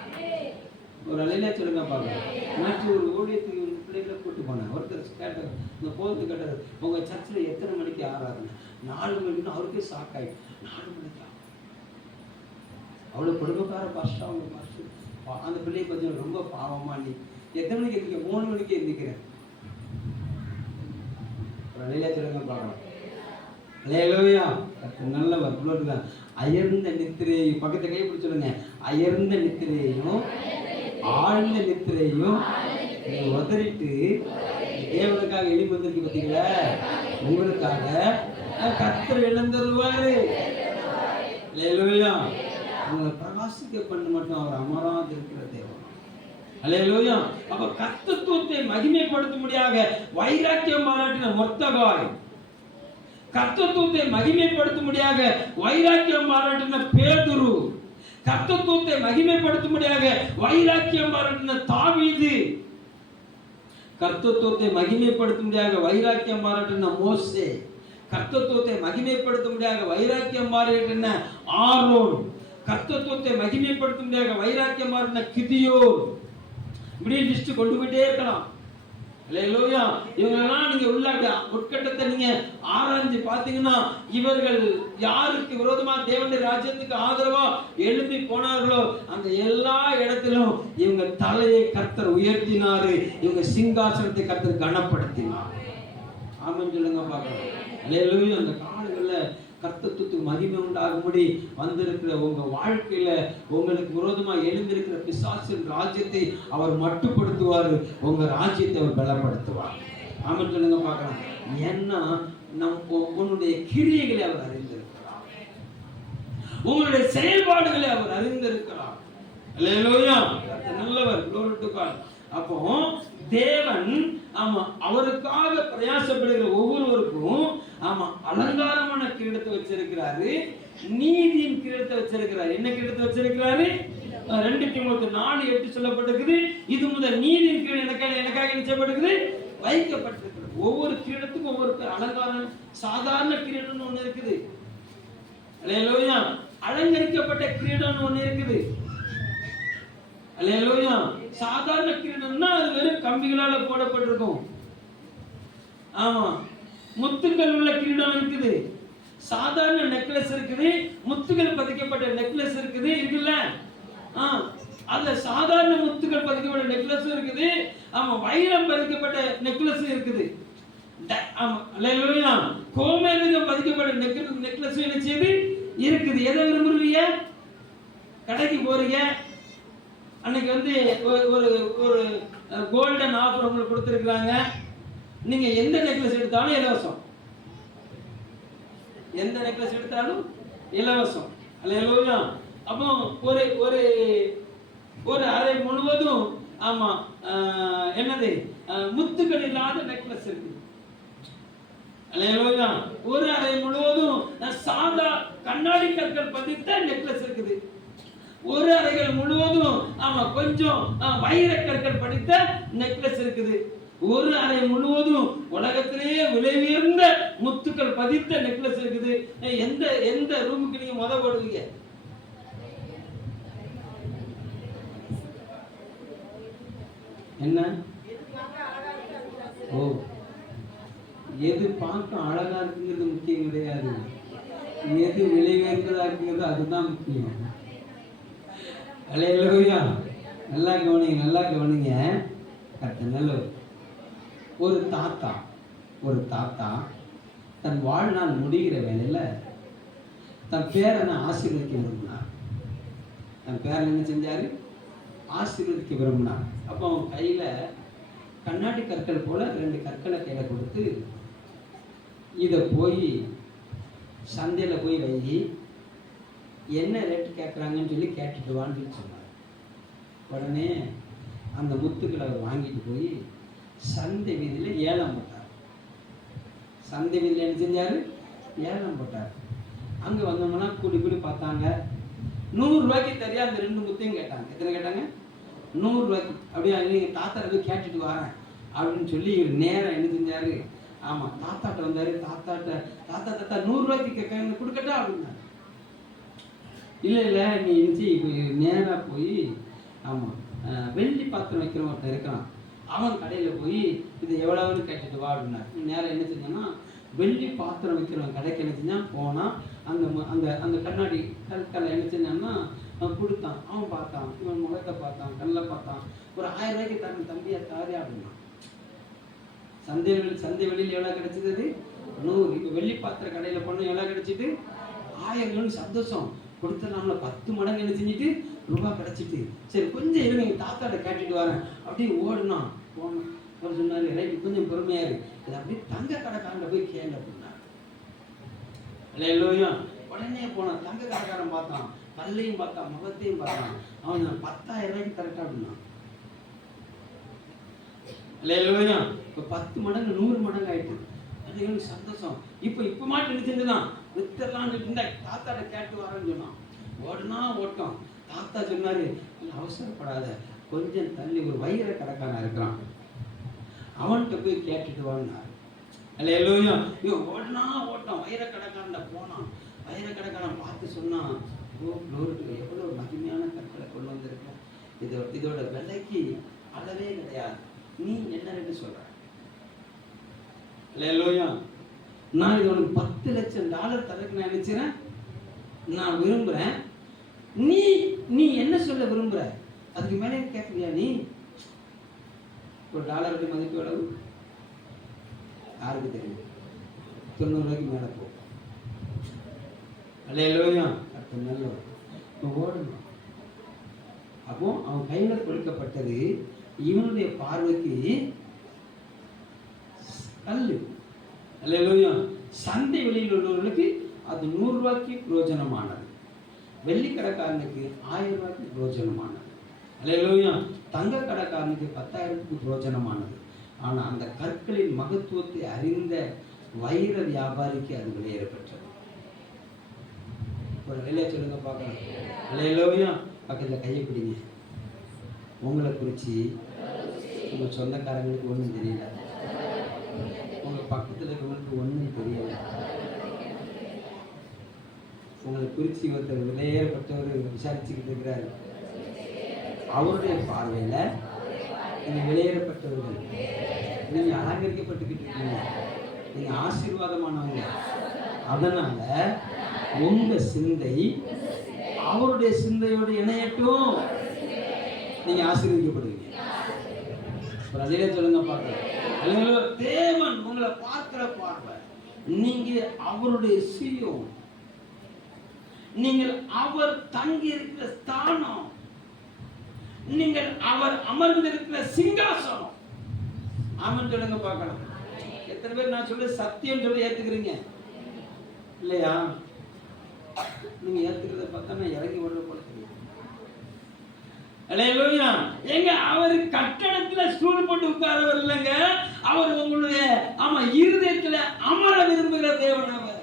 ஒரு அலையில சொல்லுங்க பாருங்க. நேற்று ஒரு ஊழியத்துக்கு பிள்ளைகளை கூட்டு போனேன். ஒருத்தர் கேட்டார், இந்த போது கேட்டார், உங்க சர்ச்சில் எத்தனை மணிக்கு ஆராதனை? 4 மணிக்குன்னு அவருக்கே ஷாக் ஆயிடுச்சு. 4 மணிக்கா? அவ்வளோ குடும்பக்கார பாஸ்டா அவங்க பாஸ்டர். அந்த பிள்ளையை கொஞ்சம் ரொம்ப பாவமா, நீ எத்தனை மணிக்கு எந்திரிக்க? 3 மணிக்கு எந்திரிக்கிறேன். ஒரு அலையில சொல்லுங்க பார்க்கலாம். அல்லேலூயா. நல்லவர். இவ்வளோதான். அயர்ந்த நித்திரையை பக்கத்தை கை பிடிச்சு சொல்லுங்க. அயர்ந்த நித்திரையையும் ஆழ்ந்த நித்திரையும் உதறிட்டு தேவனுக்காக எளிமை வந்திருக்கு பார்த்தீங்களா? உங்களுக்காக கர்த்தர் எழுந்தருவாரு. அல்லேலூயா. உங்களை பிரகாசிக்க பண்ண மட்டும் அவர் அமராது இருக்கிற தேவன். அல்லேலூயா. அப்ப கர்த்தத்துவத்தை மகிமைப்படுத்தும்படியாக வைராக்கியம் பாராட்டின மொர்தெகாய், கர்த்தத்துவத்தை மகிமைப்படுத்தும்படியாக வைராக்கியம் பாராட்டின பேதுரு, கர்த்தத்துவத்தை மகிமைப்படுத்தும்படியாக வைராக்கியம் பாராட்டின தாவீது, கர்த்தத்துவத்தை மகிமைப்படுத்தும்படியாக வைராக்கியம் பாராட்டின மோசே, கர்த்தத்துவத்தை மகிமைப்படுத்தும்படியாக வைராக்கியம் பாராட்டின ஆரோன், கர்த்தத்துவத்தை மகிமைப்படுத்தும்படியாக வைராக்கியம் பாராட்டின கிதியோன். இப்படி லிஸ்ட் கொண்டு போயிட்டே இருக்கலாம். அல்லேலூயா. இவங்களெல்லாம் நீங்க உள்ள உட்கட்டத்தை நீங்க ஆராய்ஞ்சு பார்த்தீங்கன்னா இவர்கள் யாருக்கு விரோதமா தேவனுடைய ராஜ்யத்துக்கு ஆதரவா எழுப்பி போனார்களோ அந்த எல்லா இடத்திலும் இவங்க தலையை கர்த்தர் உயர்த்தினாரு, இவங்க சிங்காசனத்தை கர்த்தர் கனப்படுத்தினார். ஆமென் சொல்லுங்க பார்க்கலாம். அல்லேலூயா. அந்த காலங்கள்ல கர்த்தத்துவத்துக்கு மகிமை உண்டாகும்படி வந்திருக்கிற உங்க வாழ்க்கையில உங்களுக்கு விரோதமா எழுந்திருக்கிற பிசாசின் ராஜ்யத்தை அவர் மட்டுப்படுத்துவார், உங்க ராஜ்யத்தை அவர் பலப்படுத்துவார். ஆமென் சொல்லுங்க பார்க்கலாம். ஏன்னா உன்னுடைய கிரியைகளை அவர் அறிந்திருக்கிறார், உங்களுடைய செயல்பாடுகளை அவர் அறிந்திருக்கிறார். அல்லேலூயா. நல்லவர். glory to God. அப்போ தேவன் அவருக்காக பிரயாசப்படுகிற ஒவ்வொருவருக்கும் அலங்காரமான கிரீடத்தை வச்சிருக்கிறாரு, நீதியின் கிரீடத்தை வச்சிருக்கிறாரு. என்ன கிரீடத்தை வச்சிருக்கிறாரு? 2 தீமோத்தேயு 4:8 சொல்லப்பட்டிருக்குது. இது முதல் நீதியின் கிரீடம் எனக்காக நிச்சயப்பட்டிருக்குது, வைக்கப்பட்டிருக்கிறது. ஒவ்வொரு கிரீடத்துக்கும் ஒவ்வொரு அலங்காரம். சாதாரண கிரீடம்னு ஒண்ணு இருக்குது. அல்லேலூயா. அலங்கரிக்கப்பட்ட கிரீடம்னு ஒண்ணு இருக்குது. அல்லேலூயா. சாதாரண கிரீடம்னா அது வெறும் கம்பிகளால போடப்பட்டிருக்கும். ஆமா. முத்துக்கள் உள்ள கிரீடம் இருக்குது, சாதாரண நெக்லஸ் இருக்குது, முத்துகள் பதிக்கப்பட்ட நெக்லஸ் இருக்குது. இருக்குல்ல? அதுல சாதாரண முத்துகள் பதிக்கப்பட்ட நெக்லஸ் இருக்குது. ஆமா. வைரம் பதிக்கப்பட்ட நெக்லஸ் இருக்குது. ஆமா. அல்லேலூயா. கோமேதகம் பதிக்கப்பட்ட நெக்லஸ் என்ன செய்யுது? இருக்குது. எதை விரும்புறீங்க? கடைக்கு போறீங்க, அன்னைக்கு ஒரு ஒரு கோல்டன் ஆஃபர் உங்களுக்கு கொடுத்துருக்காங்க. நீங்க எந்த நெக்லஸ் எடுத்தாலும் இலவசம், எந்த நெக்லஸ் எடுத்தாலும் இலவசம். அல்லேலூயா. அப்போ ஒரு ஒரு ஒரு அறை முழுவதும் என்னது முத்துக்கள் இல்லாத நெக்லஸ் இருக்கு. அல்லேலூயா. ஒரு அறை முழுவதும் சாதா கண்ணாடி கற்கள் பதித்த நெக்லஸ் இருக்குது. ஒரு அறைகள் முழுவதும் கொஞ்சம் வைர கற்கள் படித்த நெக்லஸ் இருக்குது. ஒரு அறை முழுவதும் உலகத்திலேயே விலை உயர்ந்த முத்துக்கள் பதித்த நெக்லஸ் இருக்குது. எந்த எந்த ரூமுக்கு நீங்க முத போடுவீங்க? என்ன ஓ, எது பார்க்க அழகா இருக்குங்கிறது முக்கியம் கிடையாது, எது விலை உயர்ந்ததா இருக்குங்கிறது அதுதான் முக்கியம். அல்லேலூயா. நல்லா கவனிங்க, நல்லா கவனிங்க. கர்த்தர் நல்லவர். ஒரு தாத்தா தன் வாழ்நாள் முடிகிற வேலையில தன் பேரனை ஆசீர்வதிக்க விரும்பினார். தன் பேரன் என்ன செஞ்சாரு? ஆசீர்வதிக்க விரும்பினார். அப்போ அவன் கையில கண்ணாடி கற்கள் போல 2 கற்களை கையில கொடுத்து, இதை போய் சந்தையில போய் வை, என்ன ரேட்டு கேட்குறாங்கன்னு சொல்லி கேட்டுட்டு வான்னு சொன்னார். உடனே அந்த முத்துக்களை அவர் வாங்கிட்டு போய் சந்தை வீதியில் ஏலம் போட்டார். சந்தை வீதியில் என்ன செஞ்சார்? ஏலம் போட்டார். அங்கே வந்தோம்னா கூடி பார்த்தாங்க. 100 ரூபாய்க்கு தெரியா அந்த 2 முத்தையும் கேட்டாங்க. எத்தனை கேட்டாங்க? 100 ரூபாய்க்கு. அப்படியே நீங்கள் தாத்தா போய் கேட்டுட்டு வரேன் அப்படின்னு சொல்லி இவர் நேரம் என்ன செஞ்சார்? ஆமாம், தாத்தாட்ட வந்தார். தாத்தா 100 ரூபாய்க்கு கேட்க கொடுக்கட்டா அப்படின்னாரு. இல்லை நீ இருந்துச்சு இப்போ நேராக போய், ஆமாம், வெள்ளி பாத்திரம் வைக்கிறவன் ஒருத்தர் இருக்கிறான், அவன் கடையில் போய் இது எவ்வளவுன்னு கேட்டுட்டு வா அப்படின்னாரு. நேரம் என்ன செஞ்சான்னா வெள்ளி பாத்திரம் வைக்கிறவன் கடைக்கு என்ன செஞ்சான்? போனால் அந்த அந்த அந்த கண்ணாடி கற்களை என்ன செஞ்சான்னா அவன் கொடுத்தான். அவன் பார்த்தான், இவன் முகத்தை பார்த்தான், கண்ணில் பார்த்தான். ஒரு 1000 ரூபாய்க்கு தன் தம்பியை தாரே அப்படின்னா. சந்தை வெளியில் எவ்வளோ கிடைச்சிது? அது 100. இப்போ வெள்ளி பாத்திர கடையில் போனால் எவ்வளோ கிடைச்சிட்டு? 1000 சந்தோஷம். கொடுத்துடலாம்ல, 10 மடங்கு என்ன செஞ்சுட்டு ரூபா கிடைச்சிட்டு. சரி கொஞ்சம் இருங்க, எங்கள் தாத்தாட்ட கேட்டுட்டு வரேன் அப்படியே ஓடுனான். போனான். அவர் சொன்னார், ரைட்டு கொஞ்சம் பொறுமையாக இருக்கு, இது அப்படியே தங்க கடைக்காரன் போய் கேளு அப்படின்னாரு. அல்லேலூயா. உடனே போனான். தங்க கடைக்காரன் பார்த்தான், கல்லையும் பார்த்தான், முகத்தையும் பார்த்தான். அவன் 10,000 ரூபாய்க்கு கரெக்டா அப்படின்னான். அல்லேலூயா. இப்போ 10 மடங்கு 100 மடங்கு ஆயிட்டு. அது எனக்கு சந்தோஷம். இப்போ மாட்டு நினைச்சிருந்தான் வித்தரலான்னு இருந்த தாத்தாட்ட கேட்டு வரேன்னு சொன்னான். ஓட்டம். தாத்தா சொன்னாரு, அவசரப்படாத, கொஞ்சம் தள்ளி ஒரு வைர கடைக்காரன் இருக்கிறான், அவன்கிட்ட போய் கேட்டுட்டு வாங்கினார். அல்லேலூயா. இவன் ஓட்டம் வைர கடைக்காரன் போனான். வைர கடைக்காரன் பார்த்து சொன்னான், ஓ க்ளோரி, எவ்வளோ மகிமையான கற்களை கொண்டு வந்திருக்க, இதோட விலைக்கு அளவே கிடையாது, நீ என்ன ரேட்டு சொல்ற? அல்லேலூயா. நான் இது உனக்கு $10 லட்சம் தரக்கு நான் நினைச்சேன், நான் விரும்புறேன், நீ என்ன சொல்ல விரும்புற? அதுக்கு மேலே கேட்கறியா? நீ ஒரு டாலருக்கு மதிப்பு எவ்வளவு யாருக்கு தெரியும்? 90 ரூபாய்க்கு மேலே போ. அல்லேலூயா. அடுத்த நல்ல ஓடணும். அப்போ அவன் கையில கொடுக்கப்பட்டது இவனுடைய பார்வைக்கு கல்லு. அல்லேலூயா. சந்தை வெளியில் உள்ளவர்களுக்கு அது 100 ரூபாய்க்கு பிரயோஜனமானது, வெள்ளி கடைக்காரனுக்கு 1000 ரூபாய்க்கு பிரயோஜனமானது. அல்லேலூயா. தங்க கடைக்காரனுக்கு 10,000க்கு பிரயோஜனமானது. ஆனால் அந்த கற்களின் மகத்துவத்தை அறிந்த வைர வியாபாரிக்கு அது வெளியேறப்பட்டது. ஒரு வேலையை சொல்லுங்க பார்க்கலாம். அல்லேலூயா. பக்கத்தில் கையை பிடிங்க. உங்களை குறித்து உங்கள் சொந்தக்காரங்களுக்கு ஒன்றும் தெரியல, உங்கள் பக்கத்தில் இருக்கிறவங்களுக்கு ஒன்றும் தெரியல. உங்களை குறித்து ஒருத்தர் வெளியேறப்பட்டவர் விசாரிச்சுக்கிட்டு இருக்கிறாரு. அவருடைய பார்வையில் நீங்கள் வெளியேறப்பட்டவர்கள், நீங்கள் அலங்கரிக்கப்பட்டுக்கிட்டு இருக்கீங்க, நீங்கள் ஆசீர்வாதமானவங்க. அதனால உங்க சிந்தை அவருடைய சிந்தையோடு இணையட்டும், நீங்க ஆசீர்வதிக்கப்படுவீங்க. அதிலே சொல்லுங்க பார்க்கலாம். தேவன் உங்களை பார்க்கிற பார்வை, நீங்க அவருடைய சுயம், நீங்கள் அவர் தங்கி இருக்கிற ஸ்தானம், நீங்கள் அவர் அமர்ந்திருக்கிற சிங்காசனம். ஆமென் சொல்லுங்க பார்க்கலாம். எத்தனை பேர் நான் சொல்ல சத்தியம் சொல்லி ஏத்துக்கிறீங்க இல்லையா? நீங்க ஏத்துக்கிறத பார்த்தா நான் இறங்கி ஓடுற போல தெரியும். அல்லேலூயா. எங்க அவர் கட்டடத்துல ஸ்டூல் போட்டு உட்காரவர் இல்லைங்க, அவர் உங்களுடைய இருதயத்துல அமர விரும்புகிற தேவன் அவர்.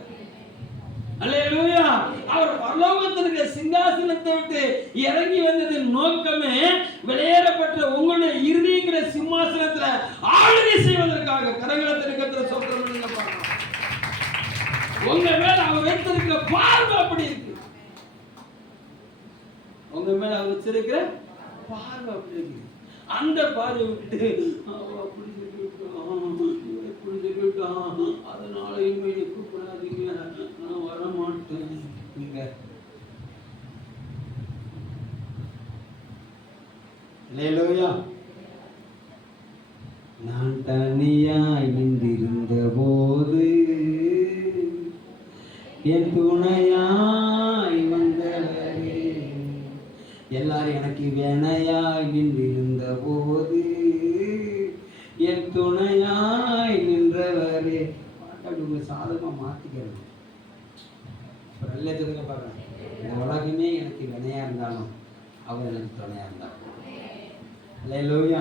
அல்லேலூயா. அவர் பரலோகத்திற்கு சிங்காசனத்தை விட்டு இறங்கி வந்ததின் நோக்கமே வெளியேறப்பட்ட உங்களுடைய இருதயங்கிற சிம்மாசனத்துல ஆளுகை செய்வதற்காக. கரங்களை திருக்கத்துல சொல்றோம். நீங்க பார்க்கலாம், உங்க மேல அவர் வைத்திருக்கிற பார்வை அப்படி இருக்கு. உங்க மேல அவர் வச்சிருக்கிற பார்வை அப்படி இருக்கு. அந்த பார்வை விட்டு அப்படி சொல்லிவிட்டான் இப்படி சொல்லிவிட்டான், அதனால இனிமே கூப்பிடாதீங்க, நான் வரமாட்டேன். இங்க அல்லேலூயா. நான் தனியாய் நின்றிருந்த போது என் துணையாய் வந்தவரே, எல்லாரும் எனக்கு வேணையாய் நின்றிருந்த போது என் துணையாய் நின்றவரே. அப்படி உங்க சாதகமா மாத்திக்கிறது. நல்ல சொல்லுங்க பாருங்க, இந்த உலகமே எனக்கு வினையா இருந்தாலும் அவர் எனக்கு துணையா இருந்தார். அல்லேலூயா,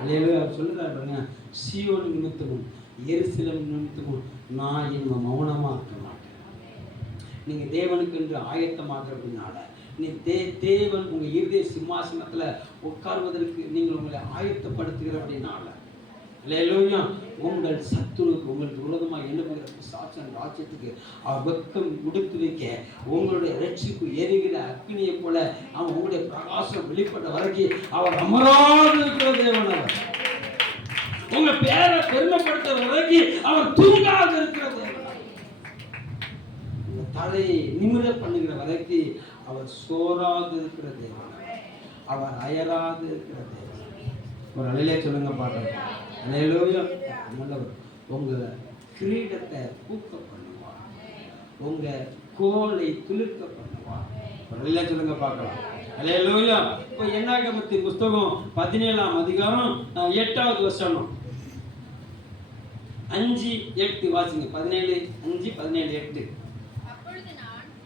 அல்லேலூயா. அவர் சொல்லுறாரு பாருங்க, சீயோன் நிமித்தமும் எருசலேம் நிமித்தமும் நான் என்ன மௌனமா இருக்க மாட்டேன். நீங்க தேவனுக்கு என்று ஆயத்தமாகிறதுனால, நீ தேவன் உங்க இருதய சிம்மாசனத்துல உட்கார்வதற்கு நீங்கள் உங்களை ஆயத்தப்படுத்துகிறபடினால, அல்லேலூயா, உங்கள் சத்துருக்கு உங்களுக்கு விரோதமாக எழுப்புகிற பிசாசின் ராஜ்யத்துக்கு அவர் வெக்கம் கொடுத்து வைக்க, உங்களுடைய ரட்சிப்பு எரிகிற அக்னியை போல அவன் உங்களுடைய பிரகாசம் வெளிப்பட்ட வரைக்கும் அவர் அமராது இருக்கிற தேவன். அவர் உங்க பேரை பெருமைப்படுத்த வரைக்கும் அவர் தூங்காது இருக்கிற தேவன். உங்க தலையை நிமிர பண்ணுகிற வரைக்கும் அவர் சோராது இருக்கிற தேவன். அவர் அயராது இருக்கிற தேவன். ஒரு அலையிலே சொல்லுங்க பாருங்க, அல்லேலூயா. நல்லவர். உங்க கிரீடத்தை பூக்க பண்ணுவார், உங்க கோலை துளிர்க்க பண்ணுவார். ஒரு அலையிலே சொல்லுங்க பார்க்கலாம், அல்லேலூயா. இப்போ என்னாகமத்தின் புஸ்தகம் 17ஆம் அதிகாரம் 8வது வசனம் 5-8 வாசிங்க. 17:5-17:8.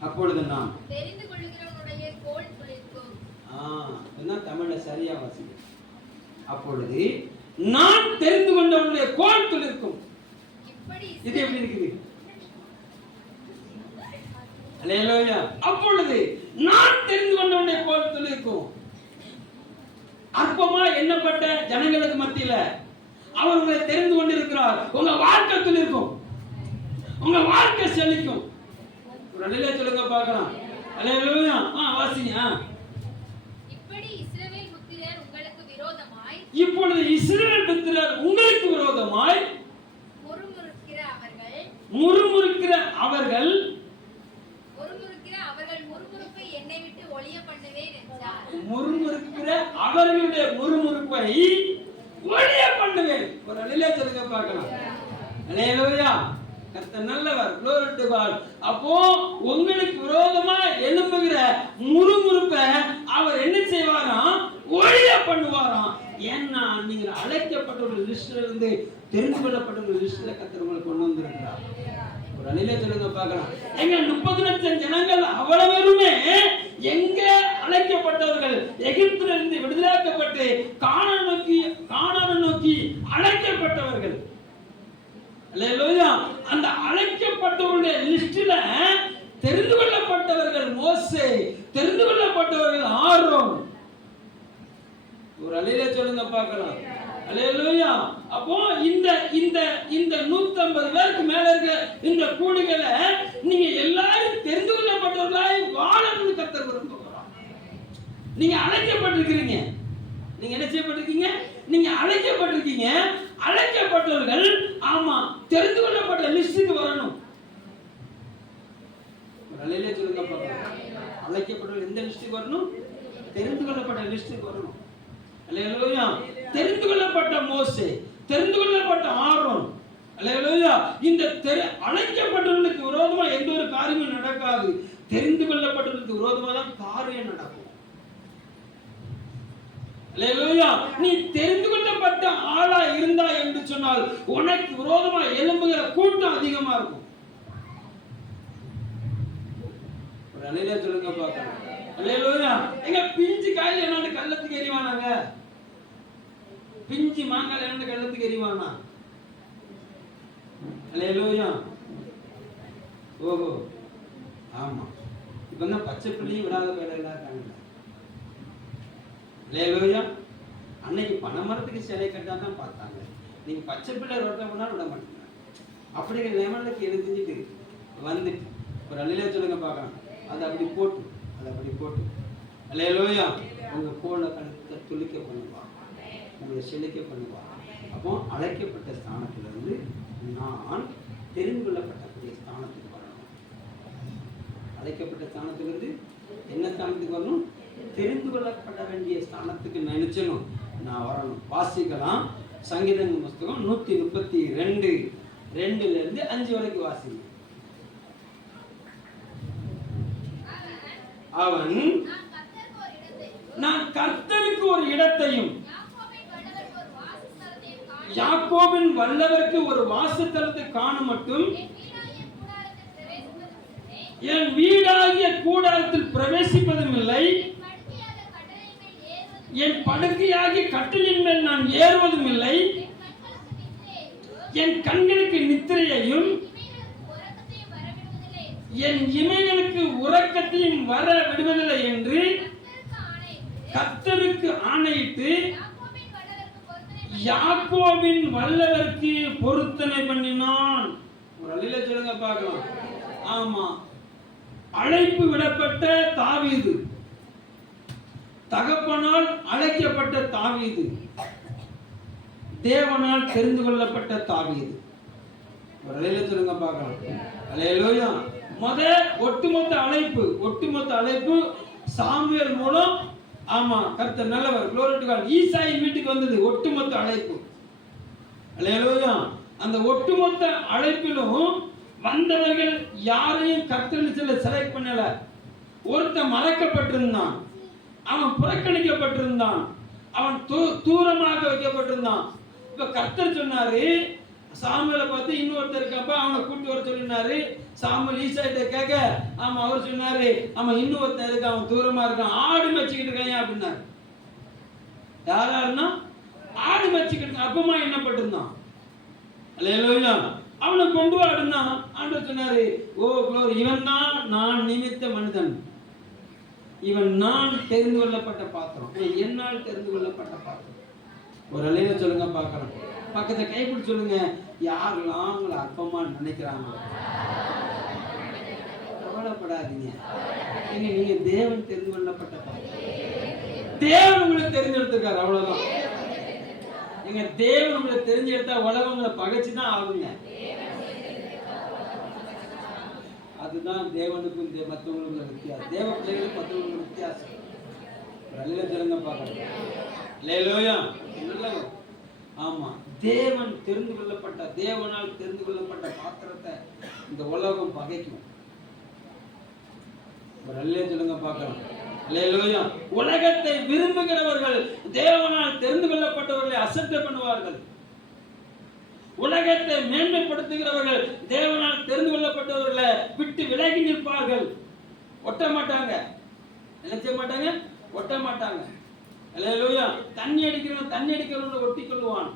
அப்பொழுது நான் தெரிந்து கொள்கிறவனுடைய கோல் துளிர்க்கும். என்ன தமிழ்ல சரியா வாசிங்க. அப்பொழுது நான் தெரிந்து கொண்டவனுடைய கோல் துளிர்க்கும். இது எப்படி இருக்குது? அல்லேலூயா. அப்பொழுது நான் தெரிந்து கொண்டவனுடைய கோல் துளிர்க்கும். அற்பமா எண்ணப்பட்ட ஜனங்களுக்கு மத்தியில அவர் உங்களை தெரிந்து கொண்டிருக்கிறார். உங்க வாழ்க்கை துளிர்க்கும், உங்க வாழ்க்கை செழிக்கும். ஒரு அலையில சொல்லுங்க பார்க்கலாம், அல்லேலூயா. வாசிங்க. இப்பொழுது இஸ்ரவேல் புத்திரர் உங்களுக்கு விரோதமாய் முறுமுறுக்கிற அவர்கள் முறுமுறுப்பை என்னை விட்டு ஒழிய பண்ணுவேன் என்றார். முறுமுறுக்கிற அவர்களுடைய முறுமுறுப்பை ஒழிய பண்ணுவேன். ஒரு அலையிலே சொல்லுங்க பார்க்கலாம், அல்லேலூயா. கர்த்தர் நல்லவர், glory to God. அப்போ உங்களுக்கு விரோதமா எழும்புகிற முறுமுறுப்பை அவர் என்ன செய்வாராம்? ஒழிய பண்ணுவாராம். ஏன்னா நீங்க அழைக்கப்பட்டவர்கள் லிஸ்ட்ல இருந்து தெரிந்து கொள்ளப்பட்டவர்கள் லிஸ்ட்ல கர்த்தர் உங்களை கொண்டு வந்திருக்கிறார். ஒரு அலையிலே சொல்லுங்க பார்க்கலாம், எங்க 30 லட்சம் ஜனங்கள் அவ்வளவுமே எங்க அழைக்கப்பட்டவர்கள் எகிப்தில இருந்து விடுதலையாக்கப்பட்டு கானானை நோக்கி அழைக்கப்பட்டவர்கள். அல்லேலூயா. அந்த அழைக்கப்பட்டவருடைய லிஸ்ட்ல தெரிந்து கொள்ளப்பட்டவர்கள் மோசே, தெரிந்து கொள்ளப்பட்டவர்கள் ஆரோன். ஒரு அலையிலே சொல்லுங்க பார்க்கலாம், அல்லேலூயா. அப்போ இந்த இந்த இந்த 150 பேருக்கு மேல இருக்க இந்த கூடுகளை நீங்க எல்லாரும் தெரிந்து கொள்ளப்பட்டவர்களாய் வாழணும்னு கர்த்தர் விரும்புகிறார். நீங்க அழைக்கப்பட்டிருக்கிறீங்க. நீங்க என்ன செய்யப்பட்டிருக்கீங்க? நீங்க அழைக்கப்பட்டிருக்கீங்க. அழைக்கப்பட்டவர்கள் ஆமா தெரிந்து கொள்ளப்பட்ட லிஸ்டுக்கு வரணும். ஒரு அலையிலே சொல்லுங்க பார்க்கலாம், அழைக்கப்பட்டவர்கள் எந்த லிஸ்டுக்கு வரணும்? தெரிந்து கொள்ளப்பட்ட லிஸ்டுக்கு வரணும். அல்லேலூயா. தெரிந்து கொள்ளப்பட்ட மோசே, தெரிந்து கொள்ளப்பட்ட ஆரோன். அல்லேலூயா. இந்த அழைக்கப்பட்டவர்களுக்கு விரோதமா எந்த ஒரு காரியமும் நடக்காது. தெரிந்து கொள்ளப்பட்டவர்களுக்கு விரோதமா தான் காரியம் நடக்கும். அல்லேலூயா. நீ தெரிந்து கொள்ளப்பட்ட ஆளா இருந்தா என்று சொன்னால் உனக்கு விரோதமா எழும்புகிற கூட்டம் அதிகமா இருக்கும். ஒரு அலையிலே சொல்லுங்க பார்க்கலாம், அல்லேலூயா. எங்க பிஞ்சு காயில என்னோட கள்ளத்துக்கு எறிவானாங்க, பிஞ்சு மாங்காய் என்னோட கள்ளத்துக்கு எறிவானா. அல்லேலூயா. ஓஹோ ஆமா, இப்ப தான் பச்சை பிள்ளையும் விடாத பேர் எல்லாம் இருக்காங்க. அல்லேலூயா. அன்னைக்கு பனைமரத்துக்கு சிலை கட்டா தான் பார்த்தாங்க. நீங்க பச்சை பிள்ளை ரோட்டை போனாலும் விட மாட்டீங்க. அப்படிங்கிற லெவலுக்கு எழுதிட்டு வந்துட்டு ஒரு அலையிலே சொல்லுங்க பார்க்கலாம், அதை அப்படி போட்டு, அதை அப்படி போட்டு, அல்லேலூயா, உங்க கோலை கழுத்தை துளிக்க பண்ணுவாங்க. உங்களை செழிக்க பண்ணுவார். அப்போ அழைக்கப்பட்ட ஸ்தானத்திலிருந்து நான் தெரிந்து கொள்ளப்பட்டக்கூடிய ஸ்தானத்துக்கு வரணும். அழைக்கப்பட்ட ஸ்தானத்திலிருந்து என்ன ஸ்தானத்துக்கு வரணும்? தெரிந்து கொள்ளப்பட வேண்டிய ஸ்தானத்துக்கு நினைச்சணும் நான் வரணும். வாசிக்கலாம். சங்கீதங்கள் புஸ்தகம் 132:2-5 வரைக்கும் வாசிங்க. அவன் நான் கர்த்தருக்கு ஒரு இடத்தையும் யாக்கோபின் வல்லவருக்கு ஒரு வாசஸ்தலத்தை காண மட்டும் என் வீடாகிய கூடாரத்தில் பிரவேசிப்பதும் இல்லை, என் படுக்கையாகிய கட்டிலின் மேல் நான் ஏறுவதும் இல்லை, என் கண்களுக்கு நித்திரையையும் என் இமைகளுக்கு உறக்கத்தையும் வர விடுவதில்லை என்று கர்த்தருக்கு ஆணையிட்டு யாக்கோபின் வல்லவருக்கு பொருத்தனை பண்ணினான். ஒரு அல்லேலூயா சொல்லுங்க பார்க்கலாம். ஆமா, அழைப்பு விடப்பட்ட தாவீது, தகப்பனால் அழைக்கப்பட்ட தாவீது, தேவனால் தெரிந்து கொள்ளப்பட்ட தாவீது. ஒரு அல்லேலூயா சொல்லுங்க பார்க்கலாம். அல்லேலூயா. ஒட்டுமொத்த அழைப்பு சாமுவேல் மூலம். ஆமா, கர்த்தர் நல்லவர். glory to God. ஈசாயின் வீட்டுக்கு வந்தது ஒட்டுமொத்த அழைப்பு. அல்லேலூயா. அந்த ஒட்டுமொத்த அழைப்பிலும் வந்தவர்கள் யாரையும் கர்த்தர் செலக்ட் பண்ணல. ஒருத்தன் மறக்கப்பட்டிருந்தான், அவன் புறக்கணிக்கப்பட்டிருந்தான், அவன் தூரமாக வைக்கப்பட்டிருந்தான். இப்ப கர்த்தர் சொன்னாரு, சாமுவேலை பார்த்து இன்னொருத்தர் இருக்கப்ப அவனை கூட்டி வர சொல்லினாரு. சாமுவேல் ஈசாயிட்ட கேட்க, ஆமா அவர் சொன்னாரு, ஆமா இன்னொருத்தர் இருக்கு, அவன் தூரமா இருக்கான், ஆடு மேய்ச்சிக்கிட்டு இருக்கான் அப்படின்னாரு. யாராருன்னா ஆடு மேய்ச்சிக்கிட்டு. அப்பமா என்ன பட்டிருந்தான்? அல்லேலூயா. அவனை கொண்டு வாடுனா ஆண்டவர் சொன்னாரு, ஓ க்ளோரி, இவன் தான் நான் நிமித்த மனிதன், இவன் நான் தெரிந்து கொள்ளப்பட்ட பாத்திரம், என்னால் தெரிந்து கொள்ளப்பட்ட பாத்திரம். ஒரு அல்லேலூயா சொல்லுங்க பார்க்கலாம். பக்கத்தை கைப்பிடி சொல்லுங்க, யாரெல்லாம் உங்களை அற்பமா நினைக்கிறாங்க கவலைப்படாதீங்க. நீங்க தேவன் தெரிந்து கொள்ளப்பட்ட பாத்திரம். தேவன் உங்களை தெரிஞ்செடுத்திருக்காரு, அவ்வளவுதான். நீங்க தேவன் உங்களை தெரிஞ்செடுத்தா உலகங்களை பகைச்சுதான் ஆகுங்க. அதுதான் தேவனுக்கும் மற்றவங்களுக்கும் வித்தியாசம். தேவ பிள்ளைகளுக்கும் மற்றவங்களுக்கும் வித்தியாசம். அல்லேலூயா சொல்லுங்க பார்க்கலாம். அல்லேலூயா. நல்லவர். ஆமா, தேவன் தெரிந்து கொள்ளப்பட்ட, தேவனால் தெரிந்து கொள்ளப்பட்ட பாத்திரத்தை இந்த உலகம் பகைக்கும். ஒரு அல்லேலூயா சொல்லுங்க பார்க்கலாம். அல்லேலூயா. உலகத்தை விரும்புகிறவர்கள் தேவனால் தெரிந்து கொள்ளப்பட்டவர்களை அசட்டை பண்ணுவார்கள். உலகத்தை மேன்மைப்படுத்துகிறவர்கள் தேவனால் தெரிந்து கொள்ளப்பட்டவர்களை விட்டு விலகி நிற்பார்கள். ஒட்ட மாட்டாங்க, நினைச்ச மாட்டாங்க, ஒட்ட மாட்டாங்க. அல்லேலூயா. தண்ணி அடிக்கிறவன் ஒட்டி கொள்ளுவான்.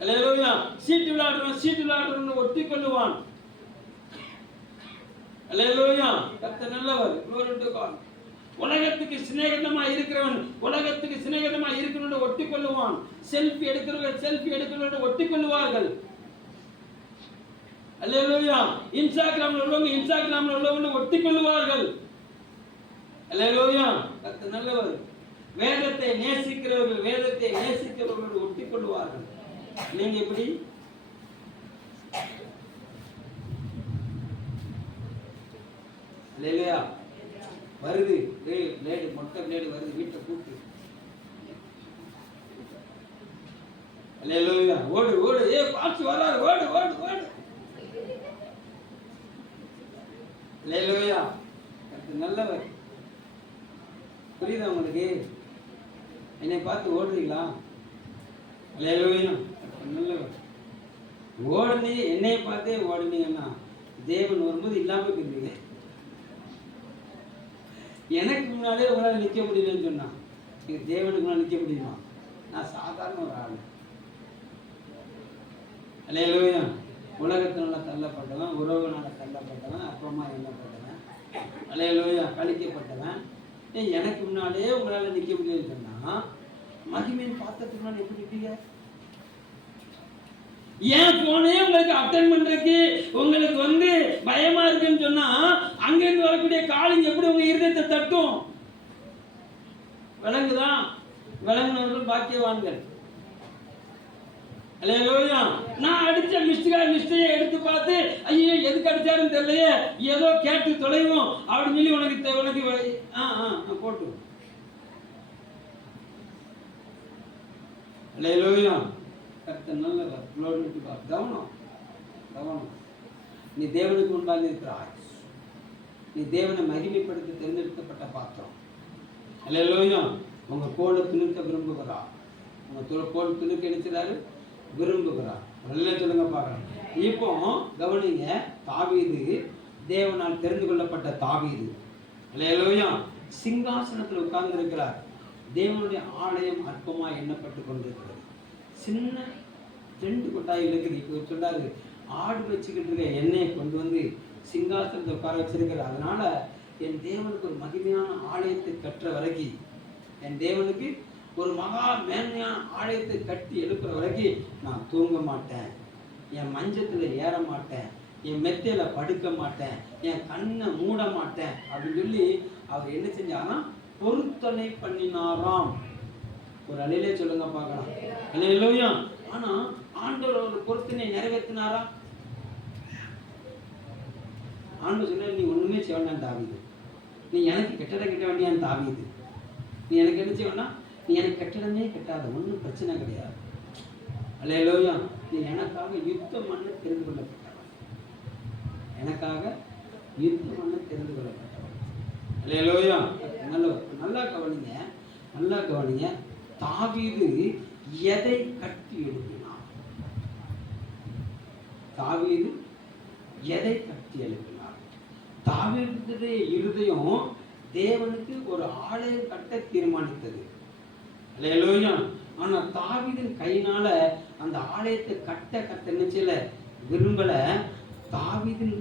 அல்லேலூயா. சீட்டு விளையாடுறவன் ஒட்டி கொள்ளுவான். அல்லேலூயா. கர்த்தர் நல்லவர். glory to God. உலகத்துக்கு சிநேகிதமா இருக்கிறவன் உலகத்துக்கு சிநேகிதமா இருக்கணும்னு ஒட்டி கொள்ளுவான். செல்ஃபி எடுக்கிறவங்க ஒட்டி கொள்ளுவார்கள். அல்லேலூயா. இன்ஸ்டாகிராம்ல உள்ளவங்க ஒட்டி கொள்ளுவார்கள். அல்லேலூயா. கர்த்தர் நல்லவர். வேதத்தை நேசிக்கிறவர்கள் ஒட்டி கொள்ளுவார்கள். நீங்க எப்படி? அல்லேலூயா. வருது பிளேடு, மொட்டை பிளேடு வருது, வீட்டை கூட்டு. அல்லேலூயா. ஓடு பாச்சு வராது, ஓடு. அல்லேலூயா. கர்த்தர் நல்லவர். புரியுதா உங்களுக்கு? என்னை பார்த்து ஓடுறீங்களா? அல்லேலூயா. நல்லவர். ஓடுனே என்னை பார்த்தே ஓடுனீங்கன்னா தேவன் வரும்போது இல்லாம போயிருவீங்க. எனக்கு முன்னாலே உங்களால் நிற்க முடியலன்னு சொன்னா தேவனுக்கு முன்னாடி நிற்க முடியுமா? நான் சாதாரண ஒரு ஆள். அல்லேலூயா. உலகத்தினால தள்ளப்பட்டவன், உறவுனால தள்ளப்பட்டவன், அப்பமா எண்ணப்பட்டவன், அல்லேலூயா, கழிக்கப்பட்டவன். எனக்கு முன்னாலே உங்களால் நிற்க முடியும்னு சொன்னா மகிமையின் பாத்திரத்துக்கு முன்னாடி எப்படி நிற்பீங்க? ஏன் போனே உங்களுக்கு அட்டென்ட் பண்றதுக்கு உங்களுக்கு பயமா இருக்குன்னு சொன்னா அங்கிருந்து வரக்கூடிய காலிங் எப்படி உங்க இருதயத்தை தட்டும்? விளங்குதா? விளங்கினவர்கள் பாக்கியவான்கள். அல்லேலூயா. நான் அடிச்ச மிஸ்டேக்கை எடுத்து பார்த்து ஐயோ எதுக்கு அடிச்சாருன்னு தெரியலையே, ஏதோ கேட்டு தொலைவோம் அப்படின்னு சொல்லி உனக்கு போட்டு. அல்லேலூயா. கர்த்தர் நல்லவர். glory to God. கவனம். நீ தேவனுக்கு முன்பாக இருக்கிறாய். நீ தேவனை மகிமைப்படுத்த தேர்ந்தெடுக்கப்பட்ட பாத்திரம். அல்லேலூயா. உங்க கோலை துணிக்க விரும்புகிறார். உங்க கோல் துணிக்க நினைச்சாரு விரும்புகிறார். நல்லா சொல்லுங்க பார்க்கலாம். இப்போ கவனிங்க, தாவீது தேவனால் தெரிந்து கொள்ளப்பட்ட தாவீது. அல்லேலூயா. சிங்காசனத்தில் உட்கார்ந்து இருக்கிறார். தேவனுடைய ஆலயம் அற்பமாய் எண்ணப்பட்டு கொண்டிருக்கிறது. சின்ன 2 கொட்டாய் இருக்குது. இப்போ சொல்றாரு, ஆடு வச்சுக்கிட்டு இருக்க எண்ணெயை கொண்டு வந்து சிங்காசனத்தை உட்கார வச்சிருக்கிறார். அதனால என் தேவனுக்கு ஒரு மகிமையான ஆலயத்தை கட்டுற வரைக்கும், என் தேவனுக்கு ஒரு மகா மேன்மையான ஆலயத்தை கட்டி எழுப்புற வரைக்கும் நான் தூங்க மாட்டேன், என் மஞ்சத்தில் ஏற மாட்டேன், என் மெத்தையில படுக்க மாட்டேன், என் கண்ணை மூட மாட்டேன் அப்படின்னு சொல்லி அவர் என்ன செஞ்சாரா, பொருத்தனை பண்ணினாராம். ஒரு அலையிலே சொல்லுங்க பார்க்கலாம். அல்லேலூயா. ஆனா ஆண்டவர் ஒரு பொருத்தனை நிறைவேற்றினாரா? ஆண்டவர் சொன்னார், நீ ஒண்ணுமே செய்ய வேண்டாம் தாவீது, நீ எனக்கு கட்டடம் கட்ட வேண்டியான்னு தாவீது, நீ எனக்கு என்ன செய்ய வேண்டாம், நீ எனக்கு கட்டடமே கட்டாத, ஒன்றும் பிரச்சனை கிடையாது. அல்லேலூயா. நீ எனக்காக யுத்தம் பண்ண தெரிந்து கொள்ளப்பட்டவன், எனக்காக யுத்தம் பண்ண தெரிந்து கொள்ளப்பட்டவன். அல்லேலூயா. நல்லா கவனிங்க. தாவீது எதை கட்டி எழுப்பினார்? தாவீது எதை கட்டி எழுப்பினார்? தாவீதுடைய இருதயம் தேவனுக்கு ஒரு ஆலயம் கட்ட தீர்மானித்தது. அல்லேலூயா. ஆனா தாவீதின் கையினால அந்த ஆலயத்தை கட்ட நினைச்சல விரும்பல. தாவீதின்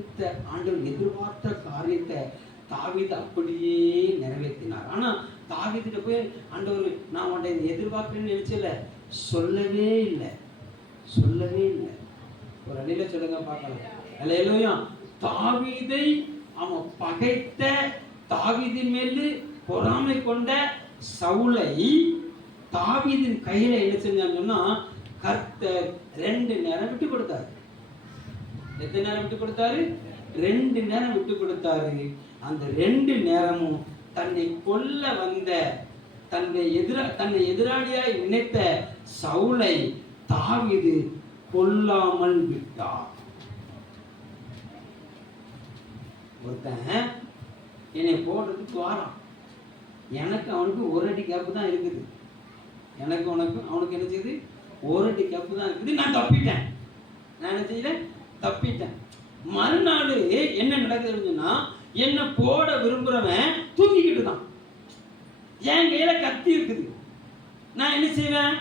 ஆண்டவர் எதிர்பார்த்த காரியத்தை தாவீது அப்படியே நிறைவேற்றினார். ஆனா தாவீதுட்ட போய் ஆண்டவர் நான் உன்னை எதிர்பார்க்கிறேன்னு நினைச்சல, சொல்லவே இல்லை. ஒரு அடியில சொல்லுங்க பார்க்கலாம். அல்லேலூயா. தாவீதை அவன் பகைத்த, தாவீதின் மேல் பொறாமை கொண்ட சவுலை தாவீதின் கையில என்ன செஞ்சான்னு சொன்னா, கர்த்தர் 2 நேரம் விட்டு கொடுத்தாரு. எத்தனை நேரம் விட்டு கொடுத்தாரு? 2 நேரம் விட்டு கொடுத்தாரு. அந்த 2 நேரமும் தன்னை கொல்ல வந்த, தன்னை எதிராளியாய் நினைத்த சவுலை தாவீது கொல்லாமல் விட்டார். ஒருத்தன் என்னை போடுறதுக்கு வாரான், எனக்கு அவனுக்கு ஒரு அடி கேப்பு தான் இருக்குது, எனக்கு அவனுக்கு என்ன செய்யுது, ஒரு அடி கேப்பு தான் இருக்குது. நான் தப்பிட்டேன். நான் என்ன செய்யறேன்? தப்பிட்டேன். மறுநாள் என்ன நடக்குதுன்னா, என்ன போட விரும்புறவன் தூங்கிக்கிட்டு தான், என் கையில கத்தி இருக்குது. நான் என்ன செய்வேன்?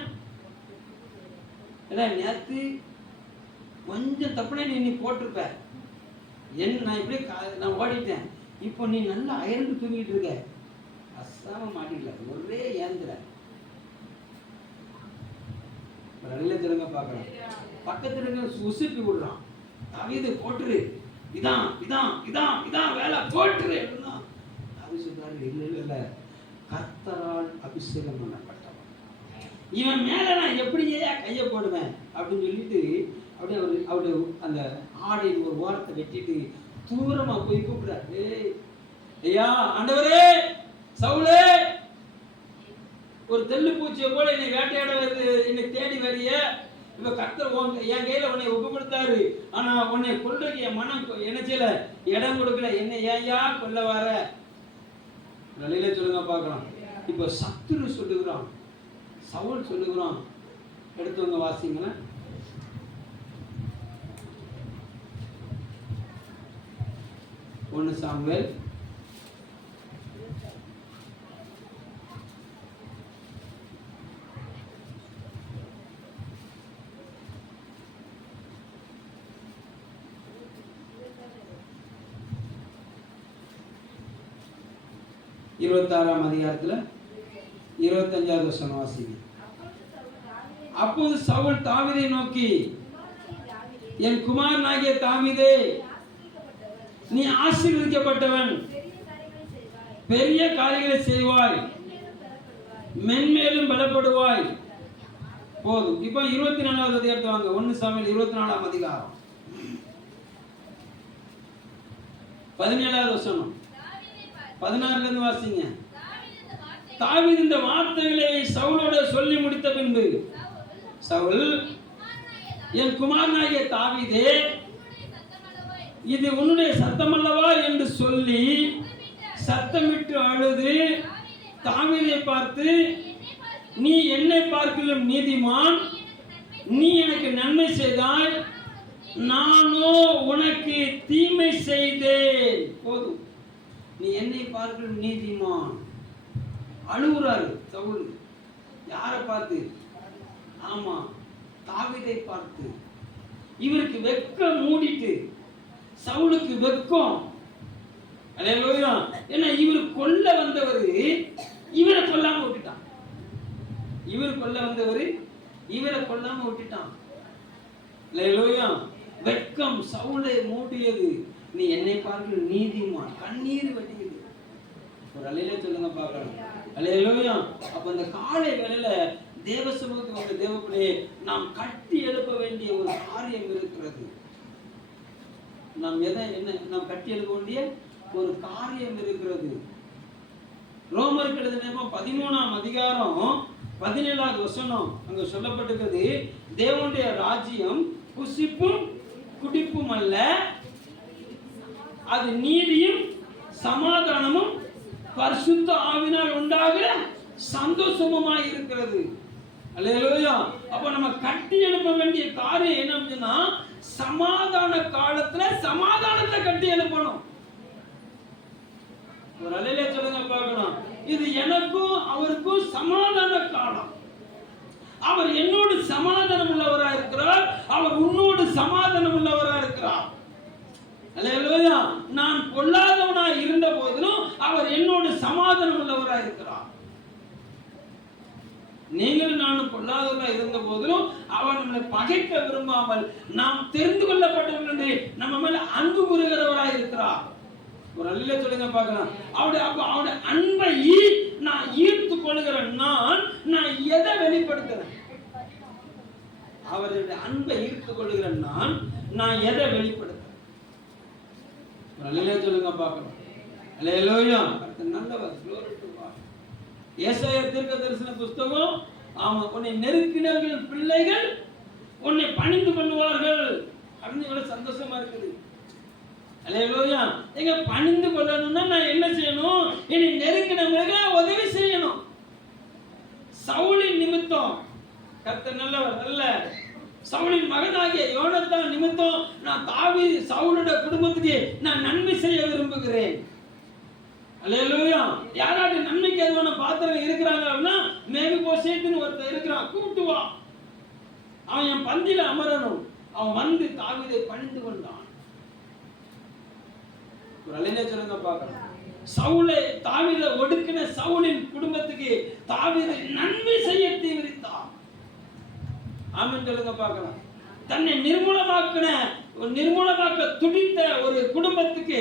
நேற்று கொஞ்சம் தப்புனே நீ போட்டிருப்ப, நான் இப்படியே நான் ஓடிட்டேன். இப்போ நீ நல்லா அயர்ந்து தூங்கிட்டு இருக்க, அசாம மாட்டிக்கல, ஒரே ஏந்திர தெரியுங்க பார்க்கலாம். பக்கத்துல இருக்க உசுப்பி விடுறான், தாவீது போட்டுரு, இதான் இதான் இதான் இதான் வேலை, போட்டுரு. அது சொல்றாரு, இல்ல கர்த்தரால் அபிஷேகம் பண்ணப்பட்டவன், இவன் மேல நான் எப்படியே கையை போடுவேன் அப்படின்னு சொல்லிட்டு அப்படியே அவருடைய அந்த ஆடையின் ஒரு ஓரத்தை வெட்டிட்டு தூரமா போய் கூப்பிடுறாரு, ஐயா ஆண்டவரே, சவுலே, ஒரு தெல்லு பூச்சியை போல என்னை வேட்டையாட வருது, என்னை தேடி வரிய, இப்ப கர்த்தர் என் கையில உன்னை ஒப்பு கொடுத்தாரு, ஆனா உன்னை கொல்றதுக்கு என் மனம் என்ன செய்யல, இடம் கொடுக்கல, என்ன ஏயா கொல்ல வர? நிலையில சொல்லுங்க பார்க்கலாம். இப்ப சத்துரு சொல்லுகிறான், சவுல் சொல்லுகிறான். எடுத்தவங்க வாசிங்களேன். 1 சாமுவேல் 26ஆம் அதிகாரத்துல 25வது வசனம் வாசிங்க. அப்போது சவுல் தாவீதை நோக்கி, என் குமாரனாகிய தாவீதே, நீ ஆசீர்வதிக்கப்பட்டவன், பெரிய காரியங்களை செய்வாய், மென்மேலும் பலப்படுவாய். போதும். இப்போ 24வது அதிகாரத்தை வாங்க. 1 சாமுவேல் 24ஆம் அதிகாரம் 17வது வசனம் 16ல இருந்து வாசிங்க. தாவீது இந்த வார்த்தைகளை சவுலோட சொல்லி முடித்த பின்பு, சவுல், என் குமாரனாகிய தாவீதே, இது உன்னுடைய சத்தம் அல்லவா என்று சொல்லி சத்தமிட்டு அழுது தாவீதை பார்த்து, நீ என்னை பார்க்கிலும் நீதிமான், நீ எனக்கு நன்மை செய்தாய், நானோ உனக்கு தீமை செய்தேன். போதும். நீ என்னை பார்க்கிலும் நீதிமான். அழுகுறாரு சவுல். யாரை பார்த்து? ஆமா, தாவீதை பார்த்து. இவருக்கு வெக்கம் மூடிட்டு, சவுலுக்கு வெக்கம். அல்லேலூயா. ஏன்னா இவர் கொல்ல வந்தவர் இவரை கொல்லாம விட்டுட்டான். இவர் கொல்ல வந்தவர் இவரை கொல்லாம விட்டுட்டான். அல்லேலூயா. வெக்கம் சவுலை மூடியது. நீ என்னை பார்க்கிற நீதிமான். கண்ணீர் வடியுது. ஒரு அல்லேலூயா சொல்லுங்க பார்க்கலாம். அல்லேலூயா. அப்ப அந்த காலை வேளையில தேவ சமூகத்துக்கு வந்த தேவப்பிள்ளையே, நாம் கட்டி எழுப்ப வேண்டிய ஒரு காரியம் இருக்கிறது. நாம் நாம் கட்டி எழுப்ப வேண்டிய ஒரு காரியம் இருக்கிறது. ரோமருக்கு எழுதின 13ஆம் அதிகாரம் 17வது வசனம் அங்க சொல்லப்பட்டிருக்கிறது. தேவனுடைய ராஜ்யம் புசிப்பும் குடிப்பும் அல்ல, அது நீதியும் சமாதானமும் பரிசுத்த ஆவியினால் உண்டாகிற சந்தோஷமுமாய் இருக்கிறது. அல்லேலூயா. அப்ப நம்ம கட்டி எழுப்ப வேண்டிய காரியம் என்ன அப்படின்னா, சமாதான காலத்துல சமாதானத்தை கட்டி எழுப்பணும். ஒரு அல்லேலூயா சொல்லுங்க பார்க்கணும். இது எனக்கும் அவருக்கும் சமாதான காலம். அவர் என்னோடு சமாதானம் உள்ளவராக இருக்கிறார், அவர் உன்னோடு சமாதானம் உள்ளவராக இருக்கிறார். அல்லேலூயா. நான் பொல்லாதவனாய் இருந்த போதிலும் அவர் என்னோடு சமாதானம் உள்ளவராக இருக்கிறார். நீங்கள் நானும் பொல்லாதவராக இருந்த போதிலும் அவர் நம்மளை பகைக்க விரும்பாமல் நாம் தெரிந்து கொள்ளப்பட்டவர்கள் என்று நம்ம மேல அன்பு கூறுகிறவராக இருக்கிறார். ஒரு அல்லேலூயா சொல்லுங்க பார்க்கலாம். அவருடைய அன்பை நான் ஈர்த்து கொள்கிற நான் எதை வெளிப்படுத்துறேன்? அவருடைய அன்பை ஈர்த்து கொள்கிற நான் எதை வெளிப்படுத்துறேன்? ஒரு அல்லேலூயா சொல்லுங்க பார்க்கலாம். அல்லேலூயா. நல்லவர். glory to God. ஏசாயா தீர்க்கதரிசன புத்தகம், ஆமா, உன்னை நெருக்கினவர்கள் பிள்ளைகள் உன்னை பணிந்து கொள்வார்கள் அப்படின்னு இவ்வளவு சந்தோஷமா இருக்குது. அல்லேலூயா. எங்க பணிந்து கொள்ளணும்னா நான் என்ன செய்யணும்? என்னை நெருக்கினவங்களுக்கு உதவி செய்யணும். சவுலின் நிமித்தம் கர்த்தர் நல்லவர் அல்ல. சவுலின் மகனாகிய யோனத்தான் நிமித்தம் நான் சவுலுடைய குடும்பத்துக்கு நான் நன்மை செய்ய விரும்புகிறேன். அல்லேலூயா. யாராவது நன்மைக்கு எதுவான பாத்திரம் இருக்கிறாங்க அப்படின்னா, மேவிபோசேத்துன்னு ஒருத்தர் இருக்கிறான், கூப்பிட்டு வா, அவன் என் பந்தியில அமரணும். அவன் வந்து தாவீதை பணிந்து கொண்டான். ஒரு அல்லேலூயா சொல்லுங்க பார்க்கலாம். சவுலை தாவீதை ஒடுக்கின சவுலின் குடும்பத்துக்கு தாவீது நன்மை செய்ய தீவிரித்தான். ஆமென் சொல்லுங்க பார்க்கலாம். தன்னை நிர்மூலமாக்க துடித்த ஒரு குடும்பத்துக்கு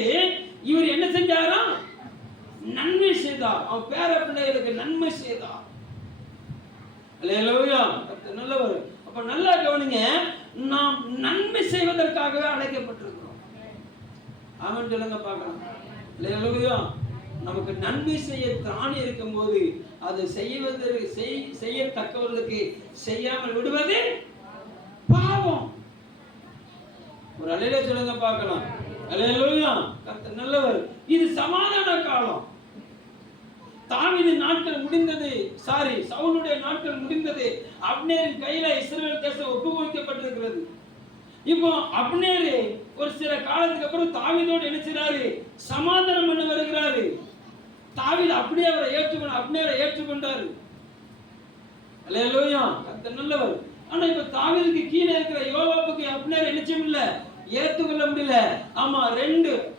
இவர் என்ன செஞ்சாராம்? நன்மை செய்தார். அவன் பேர பிள்ளைகளுக்கு நன்மை செய்தார். அல்லேலூயா. நல்லவர். அப்ப நல்லா கவனிங்க, நாம் நன்மை செய்வதற்காகவே அழைக்கப்பட்டிருக்கிறோம். ஆமென் சொல்லுங்க பார்க்கலாம். அல்லேலூயா. நமக்கு நன்மை செய்ய திராணி இருக்கும்போது அதை செய்யத்தக்கவர்களுக்கு செய்யாமல் விடுவது பாவம். ஒரு அல்லேலூயா சொல்லுங்க பார்க்கலாம். அல்லேலூயா. கர்த்தர் நல்லவர். இது சமாதான காலம். தாவீது நாட்கள் முடிந்தது. சவுலுடைய நாட்கள் முடிந்தது. அப்னேரின் கையில இஸ்ரவேல் தேசம் ஒப்புவிக்கப்பட்டிருக்கிறது. இப்போ அப்னேர் ஒரு சில காலத்துக்கு அப்புறம் தாவீதோடு என்ன செய்றாரு? சமாதானம் பண்ண வருகிறாரு. தாவீது அப்படியே அப்னேரை ஏற்றுக்கொண்டாரு. அல்லேலூயா. கர்த்தர் நல்லவர். ஆனா இப்ப தாவீதுக்கு கீழே இருக்கிற யோவாபுக்கு அப்னேர் என்ன செய்ய முடியல? ஏற்றுக்கொள்ள முடியல. ஆமா,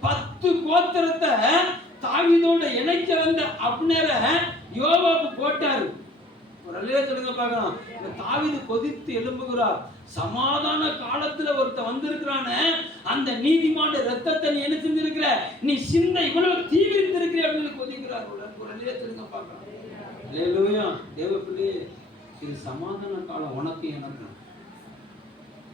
10 கோத்திரத்தை தாவீதோட இணைக்க வந்த அப்னேரை யோவாபு போட்டாரு. ஒரு அல்லேலூயா சொல்லுங்க பார்க்கலாம். தாவீது கொதித்து எழும்புகிறார். சமாதான காலத்துல ஒருத்த வந்திருக்கிறானே, அந்த நீதிமான ரத்தத்தை நீ என்ன செஞ்சிருக்கிற? நீ சிந்தை இவ்வளவு தீவிரித்திருக்கிற அப்படின்னு கொதிக்கிறார். ஒரு அல்லேலூயா சொல்லுங்க பார்க்கலாம். அல்லேலூயா. தேவ பிள்ளையே, இது சமாதான காலம் உனக்கு எனக்கு.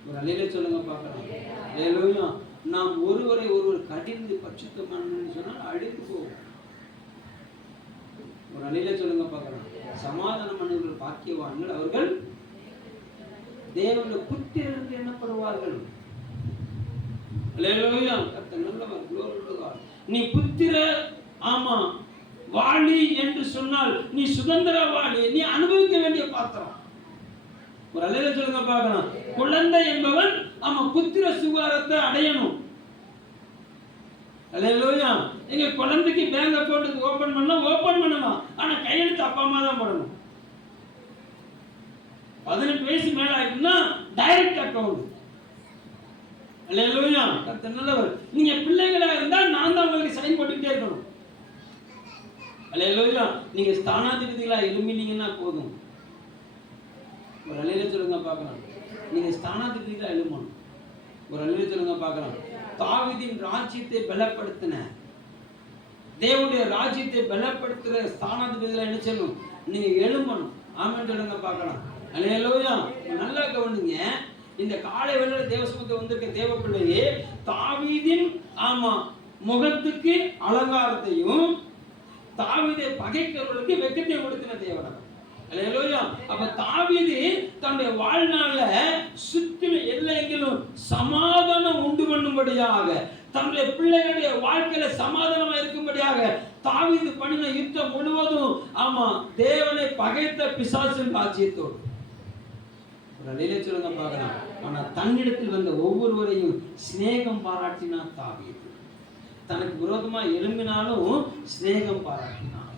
ஒரு அல்லேலூயா சொல்லுங்க பார்க்கலாம். அல்லேலூயா. நாம் ஒருவரை ஒருவர் கடிந்து பரிசுத்தமானன்னு சொன்னால் அழிந்து போவோம். ஒரு அல்லேலூயா சொல்லுங்க பார்க்கலாம். சமாதானம் பண்ணுவர்கள் பாக்கியவான்கள், அவர்கள் தேவனுடைய புத்திரர் என்று எண்ணப்படுவார்கள். அல்லேலூயா. கர்த்தர் நல்லவர். glory to God. நீ புத்திர ஆமா வாளி என்று சொன்னால் நீ சுதந்திர வாளி, நீ அனுபவிக்க வேண்டிய பாத்திரம். ஒரு அல்லேலூயா சொல்லுங்க பார்க்கலாம். குழந்தை என்பவன் ஆமா புத்திர சுகாரத்தை அடையணும். அல்லேலூயா. நீங்க குழந்தைக்கு பேங்க் அக்கவுண்ட் ஓபன் பண்ணலாம், ஆனா கையெழுத்து அப்பா அம்மா தான் போடணும். 18 வயசு மேல ஆயிட்டுன்னா டைரக்ட் அக்கவுண்ட். அல்லேலூயா. கர்த்தர் நல்லவர். நீங்க பிள்ளைகளா இருந்தா நான் தான் உங்களுக்கு சைன் போட்டுக்கிட்டே இருக்கணும். அல்லேலூயா. நீங்க ஸ்தானாதிபதிகளா எழும்பினீங்கன்னா போதும். ஒரு அல்லேலூயா சொல்லுங்க பார்க்கலாம். நீங்க ஸ்தானாதிபதிகளா எழும்பணும். ஒரு அல்லேலூயா சொல்லுங்க பார்க்கலாம். தாவீதின் ராஜ்யத்தை பலப்படுத்தின தேவனுடைய ராஜ்யத்தை பலப்படுத்துற ஸ்தானாதிபதிகளா என்ன செய்யணும்? நீங்க எழும்பணும். ஆமென் சொல்லுங்க பார்க்கலாம். அல்லேலூயா. நல்லா கவனிங்க. இந்த காலை வேளையில தேவசமூகத்துல வந்திருக்க தேவ பிள்ளையே, தாவீதின் ஆமா முகத்துக்கு அலங்காரத்தையும் தாவீதை பகைக்கிறவர்களுக்கு வெட்கத்தை கொடுத்தின தேவன். அல்லேலூயா. அப்ப தாவீது தன்னுடைய வாழ்நாள்ல சுற்றின எல்லைகளும் சமாதானம் உண்டு பண்ணும்படியாக, தன்னுடைய பிள்ளைகளுடைய வாழ்க்கையில சமாதானமா இருக்கும்படியாக தாவீது பண்ணின யுத்தம் முழுவதும் ஆமா தேவனை பகைத்த பிசாசின் ராஜ்யத்தோடு. அல்லேலூயா சொல்லுங்க பார்க்கலாம். ஆனா தன்னிடத்தில் வந்த ஒவ்வொருவரையும் சிநேகம் பாராட்டினார் தாவீது. தனக்கு விரோதமா எழும்பினாலும் சிநேகம் பாராட்டினார்.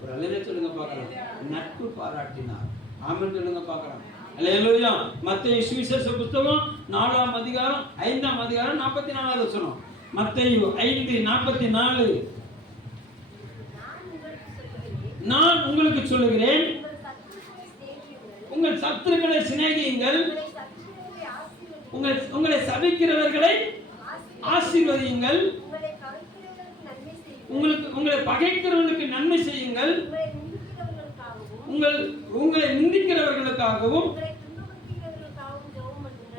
ஒரு அல்லேலூயா சொல்லுங்க பார்க்கலாம். நட்பு பாராட்டினார். ஆமென் சொல்லுங்க பார்க்கலாம். அல்லேலூயா. மத்தேயு சுவிசேஷ புத்தகம் 4ஆம் அதிகாரம் 5ஆம் அதிகாரம் 44வது வசனம். மத்தேயு 5:44. நான் உங்களுக்கு சொல்லுகிறேன், உங்கள் சத்துருக்களை சிநேகியுங்கள், உங்களை சபிக்கிறவர்களை ஆசீர்வதியுங்கள், உங்களை பகைக்கிறவர்களுக்கு நன்மை செய்யுங்கள், உங்களை நிந்திக்கிறவர்களுக்காகவும்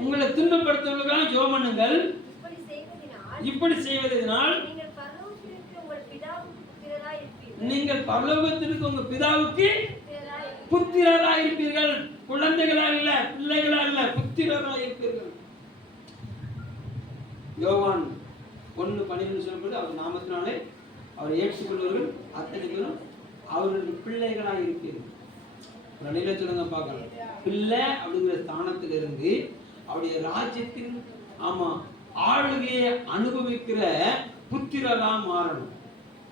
உங்களை துன்பப்படுத்துவதற்காக ஜெபம் பண்ணுங்கள். இப்படி செய்வதனால் நீங்கள் பரலோகத்திற்கு உங்க பிதாவுக்கு புத்திரராய் இருப்பீர்கள். குழந்தைகளா இல்ல, பிள்ளைகளா இல்ல, புத்திரராய் இருப்பீர்கள். யோவான் 1:12 சொல்லும்போது அவர் நாமத்தினாலே அவரை ஏற்றுக்கொள்வர்கள் அத்தனை பேரும் அவருடைய பிள்ளைகளாக இருப்பீர்கள். நல்ல சொல்லுங்க பார்க்கலாம். பிள்ளை அப்படிங்கிற ஸ்தானத்திலிருந்து அவருடைய ராஜ்யத்தின் ஆமா ஆளுகையை அனுபவிக்கிற புத்திரரா மாறணும்.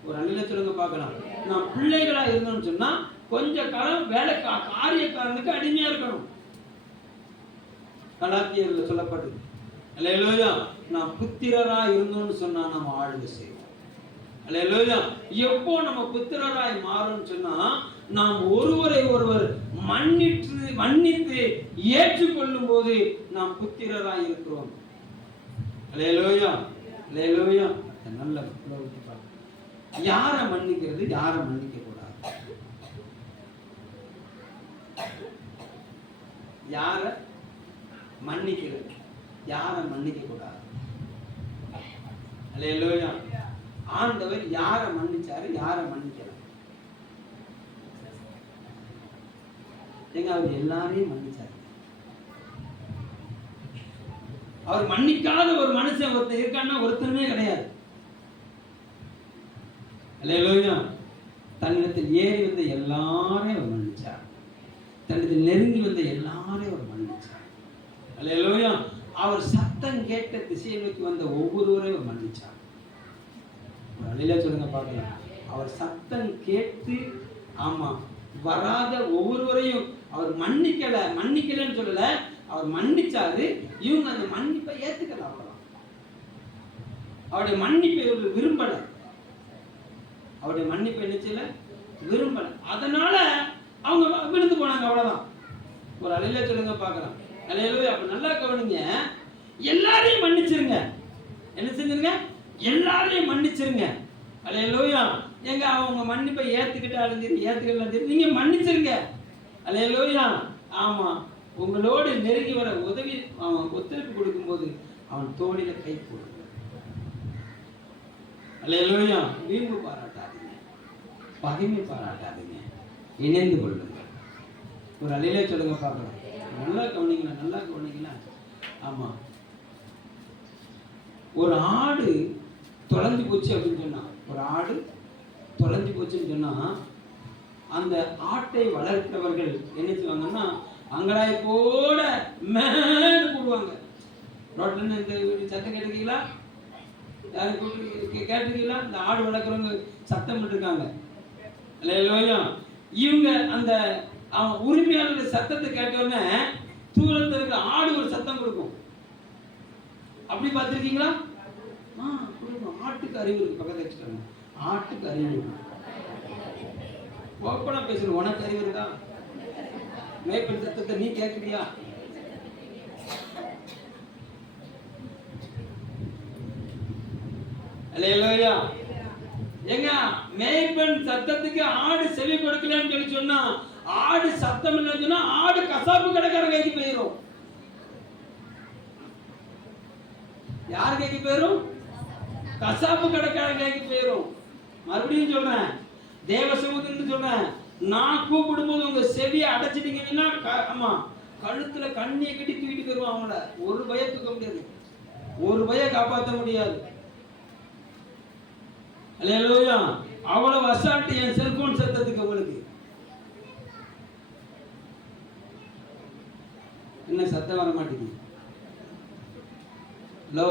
ஒரு நல்ல சொல்லுங்க பார்க்கலாம். நான் பிள்ளைகளா இருந்தோம்னு சொன்னா கொஞ்ச காலம் வேலை காரியக்காரனுக்கு அடிமையா இருக்கணும். கலாத்தியர்ல சொல்லப்பட்டது. அல்லேலூயா. நான் புத்திரரா இருந்தோம்னு சொன்னா நம்ம ஆளுகை செய்வோம். அல்லேலூயா. எப்போ நம்ம புத்திரராய் மாறும்னு சொன்னா நாம் ஒருவரை ஒருவர் மன்னித்து ஏற்றுக்கொள்ளும் போது நாம் புத்திரராய் இருக்கிறோம். அல்லேலூயா. அல்லேலூயா. நல்ல யாரை மன்னிக்கிறது, யாரை மன்னிக்க கூடாது, யாரை மன்னிக்கிறது, யாரை மன்னிக்க கூடாது. அல்லேலூயா. ஆண்டவர் யாரை மன்னிச்சாரு, யாரை மன்னிக்கல? ஏங்க அவர் எல்லாரையும் மன்னிச்சாரு. அவர் மன்னிக்காத ஒரு மனுஷன் ஒருத்தர் இருக்கான்னா ஒருத்தருமே கிடையாது. அல்லேலூயா. தன்னிடத்தில் ஏறி வந்த எல்லாரையும் அவர் மன்னிச்சார். தன்னிடத்தில் நெருங்கி வந்த எல்லாரையும் அவர் மன்னிச்சார். அல்லேலூயா. அவர் சத்தம் கேட்ட திசையை நோக்கி வந்த ஒவ்வொருவரையும் அவர் மன்னிச்சார். அல்லேலூயா சொல்லுங்க பார்க்கலாம். அவர் சத்தம் கேட்டு ஆமா வராத ஒவ்வொருவரையும் அவர் மன்னிக்கலன்னு சொல்லல, அவர் மன்னிச்சாரு. இவங்க அந்த மன்னிப்பை ஏத்துக்கல. அவ்வளவுதான். அவருடைய மன்னிப்பை இவர்கள் விரும்பல. அவருடைய மன்னிப்பை நினைச்சல விரும்பல. அதனால அவங்க விழுந்து போனாங்க. அவ்வளவுதான். ஒரு அல்லேலூயா சொல்லுங்க பார்க்கலாம். அல்லேலூயா. அப்ப நல்லா கவனிங்க. எல்லாரையும் மன்னிச்சிருங்க. என்ன செஞ்சிருங்க? எல்லாரையும் மன்னிச்சிருங்க. அல்லேலூயா. எங்க அவங்க மன்னிப்பை ஏத்துக்கிட்டாலும் சரி ஏத்துக்கலாம் சரி, நீங்க மன்னிச்சிருங்க. அல்லேலூயா. ஆமா, உங்களோடு நெருங்கி வர உதவி அவன் ஒத்துழைப்பு கொடுக்கும்போது அவன் தோளில கை போடுங்க. அல்லேலூயா. வீம்பு பாராட்டாதீங்க, பகைமை பாராட்டாதீங்க, இணைந்து கொள்ளுங்க. ஒரு அலையிலே சொல்லுங்க பார்க்கலாம். நல்லா கவனிங்களா, நல்லா கவனிங்களா. ஆமா, ஒரு ஆடு தொலைஞ்சு போச்சு அப்படின்னு சொன்னா, ஒரு ஆடு தொலைஞ்சு போச்சுன்னு சொன்னா, அந்த ஆட்டை வளர்க்கிறவர்கள் என்ன செய்வாங்கன்னா அங்கலாய் போட மேடு போடுவாங்க. ரோட்ல இந்த சத்தம் கேட்டுக்கீங்களா? யாரும் கேட்டுக்கீங்களா? இந்த ஆடு வளர்க்குறவங்க சத்தம் போட்டுருக்காங்க. அல்லேலூயா. இவங்க அந்த அவன் உரிமையாளர் சத்தத்தை கேட்டோன்னே தூரத்தில் இருக்க ஆடு ஒரு சத்தம் கொடுக்கும். அப்படி பார்த்துருக்கீங்களா? ஆட்டுக்கு அறிவு இருக்கு. பக்கத்தில் வச்சுட்டாங்க. ஆட்டுக்கு அறிவு இருக்கு. ஓப்பனா பேசுறேன். உனக்கு அறிவு இருக்கா? மேய்ப்பன் சத்தத்தை நீ கேட்குறியா? அல்லேலூயா. ஏங்க, மேய்ப்பன் சத்தத்துக்கு ஆடு செவி கொடுக்கலன்னு சொல்லி சொன்னா, ஆடு சத்தம் இல்லைன்னு சொன்னா ஆடு கசாப்பு கடைக்காரன் கைக்கு போயிடும். யார் கைக்கு போயிடும்? கசாப்பு கடைக்காரன் கைக்கு போயிடும். மறுபடியும் சொல்றேன், தேவ சமூகத்துக்கு சொல்றேன், நான் கூப்பிடும்போது உங்க செவியை அடைச்சிட்டீங்கன்னா, ஆமா, கழுத்துல கண்ணியை கட்டி தூக்கிட்டு போயிருவான். அவங்கள ஒரு பய தூக்க முடியாது, ஒரு பய காப்பாற்ற முடியாது. அல்லேலூயா. அவ்வளவு அசால்ட் என் செல்போன் சத்தத்துக்கு. உங்களுக்கு என்ன சத்தம் வர மாட்டேங்குது? ஹலோ,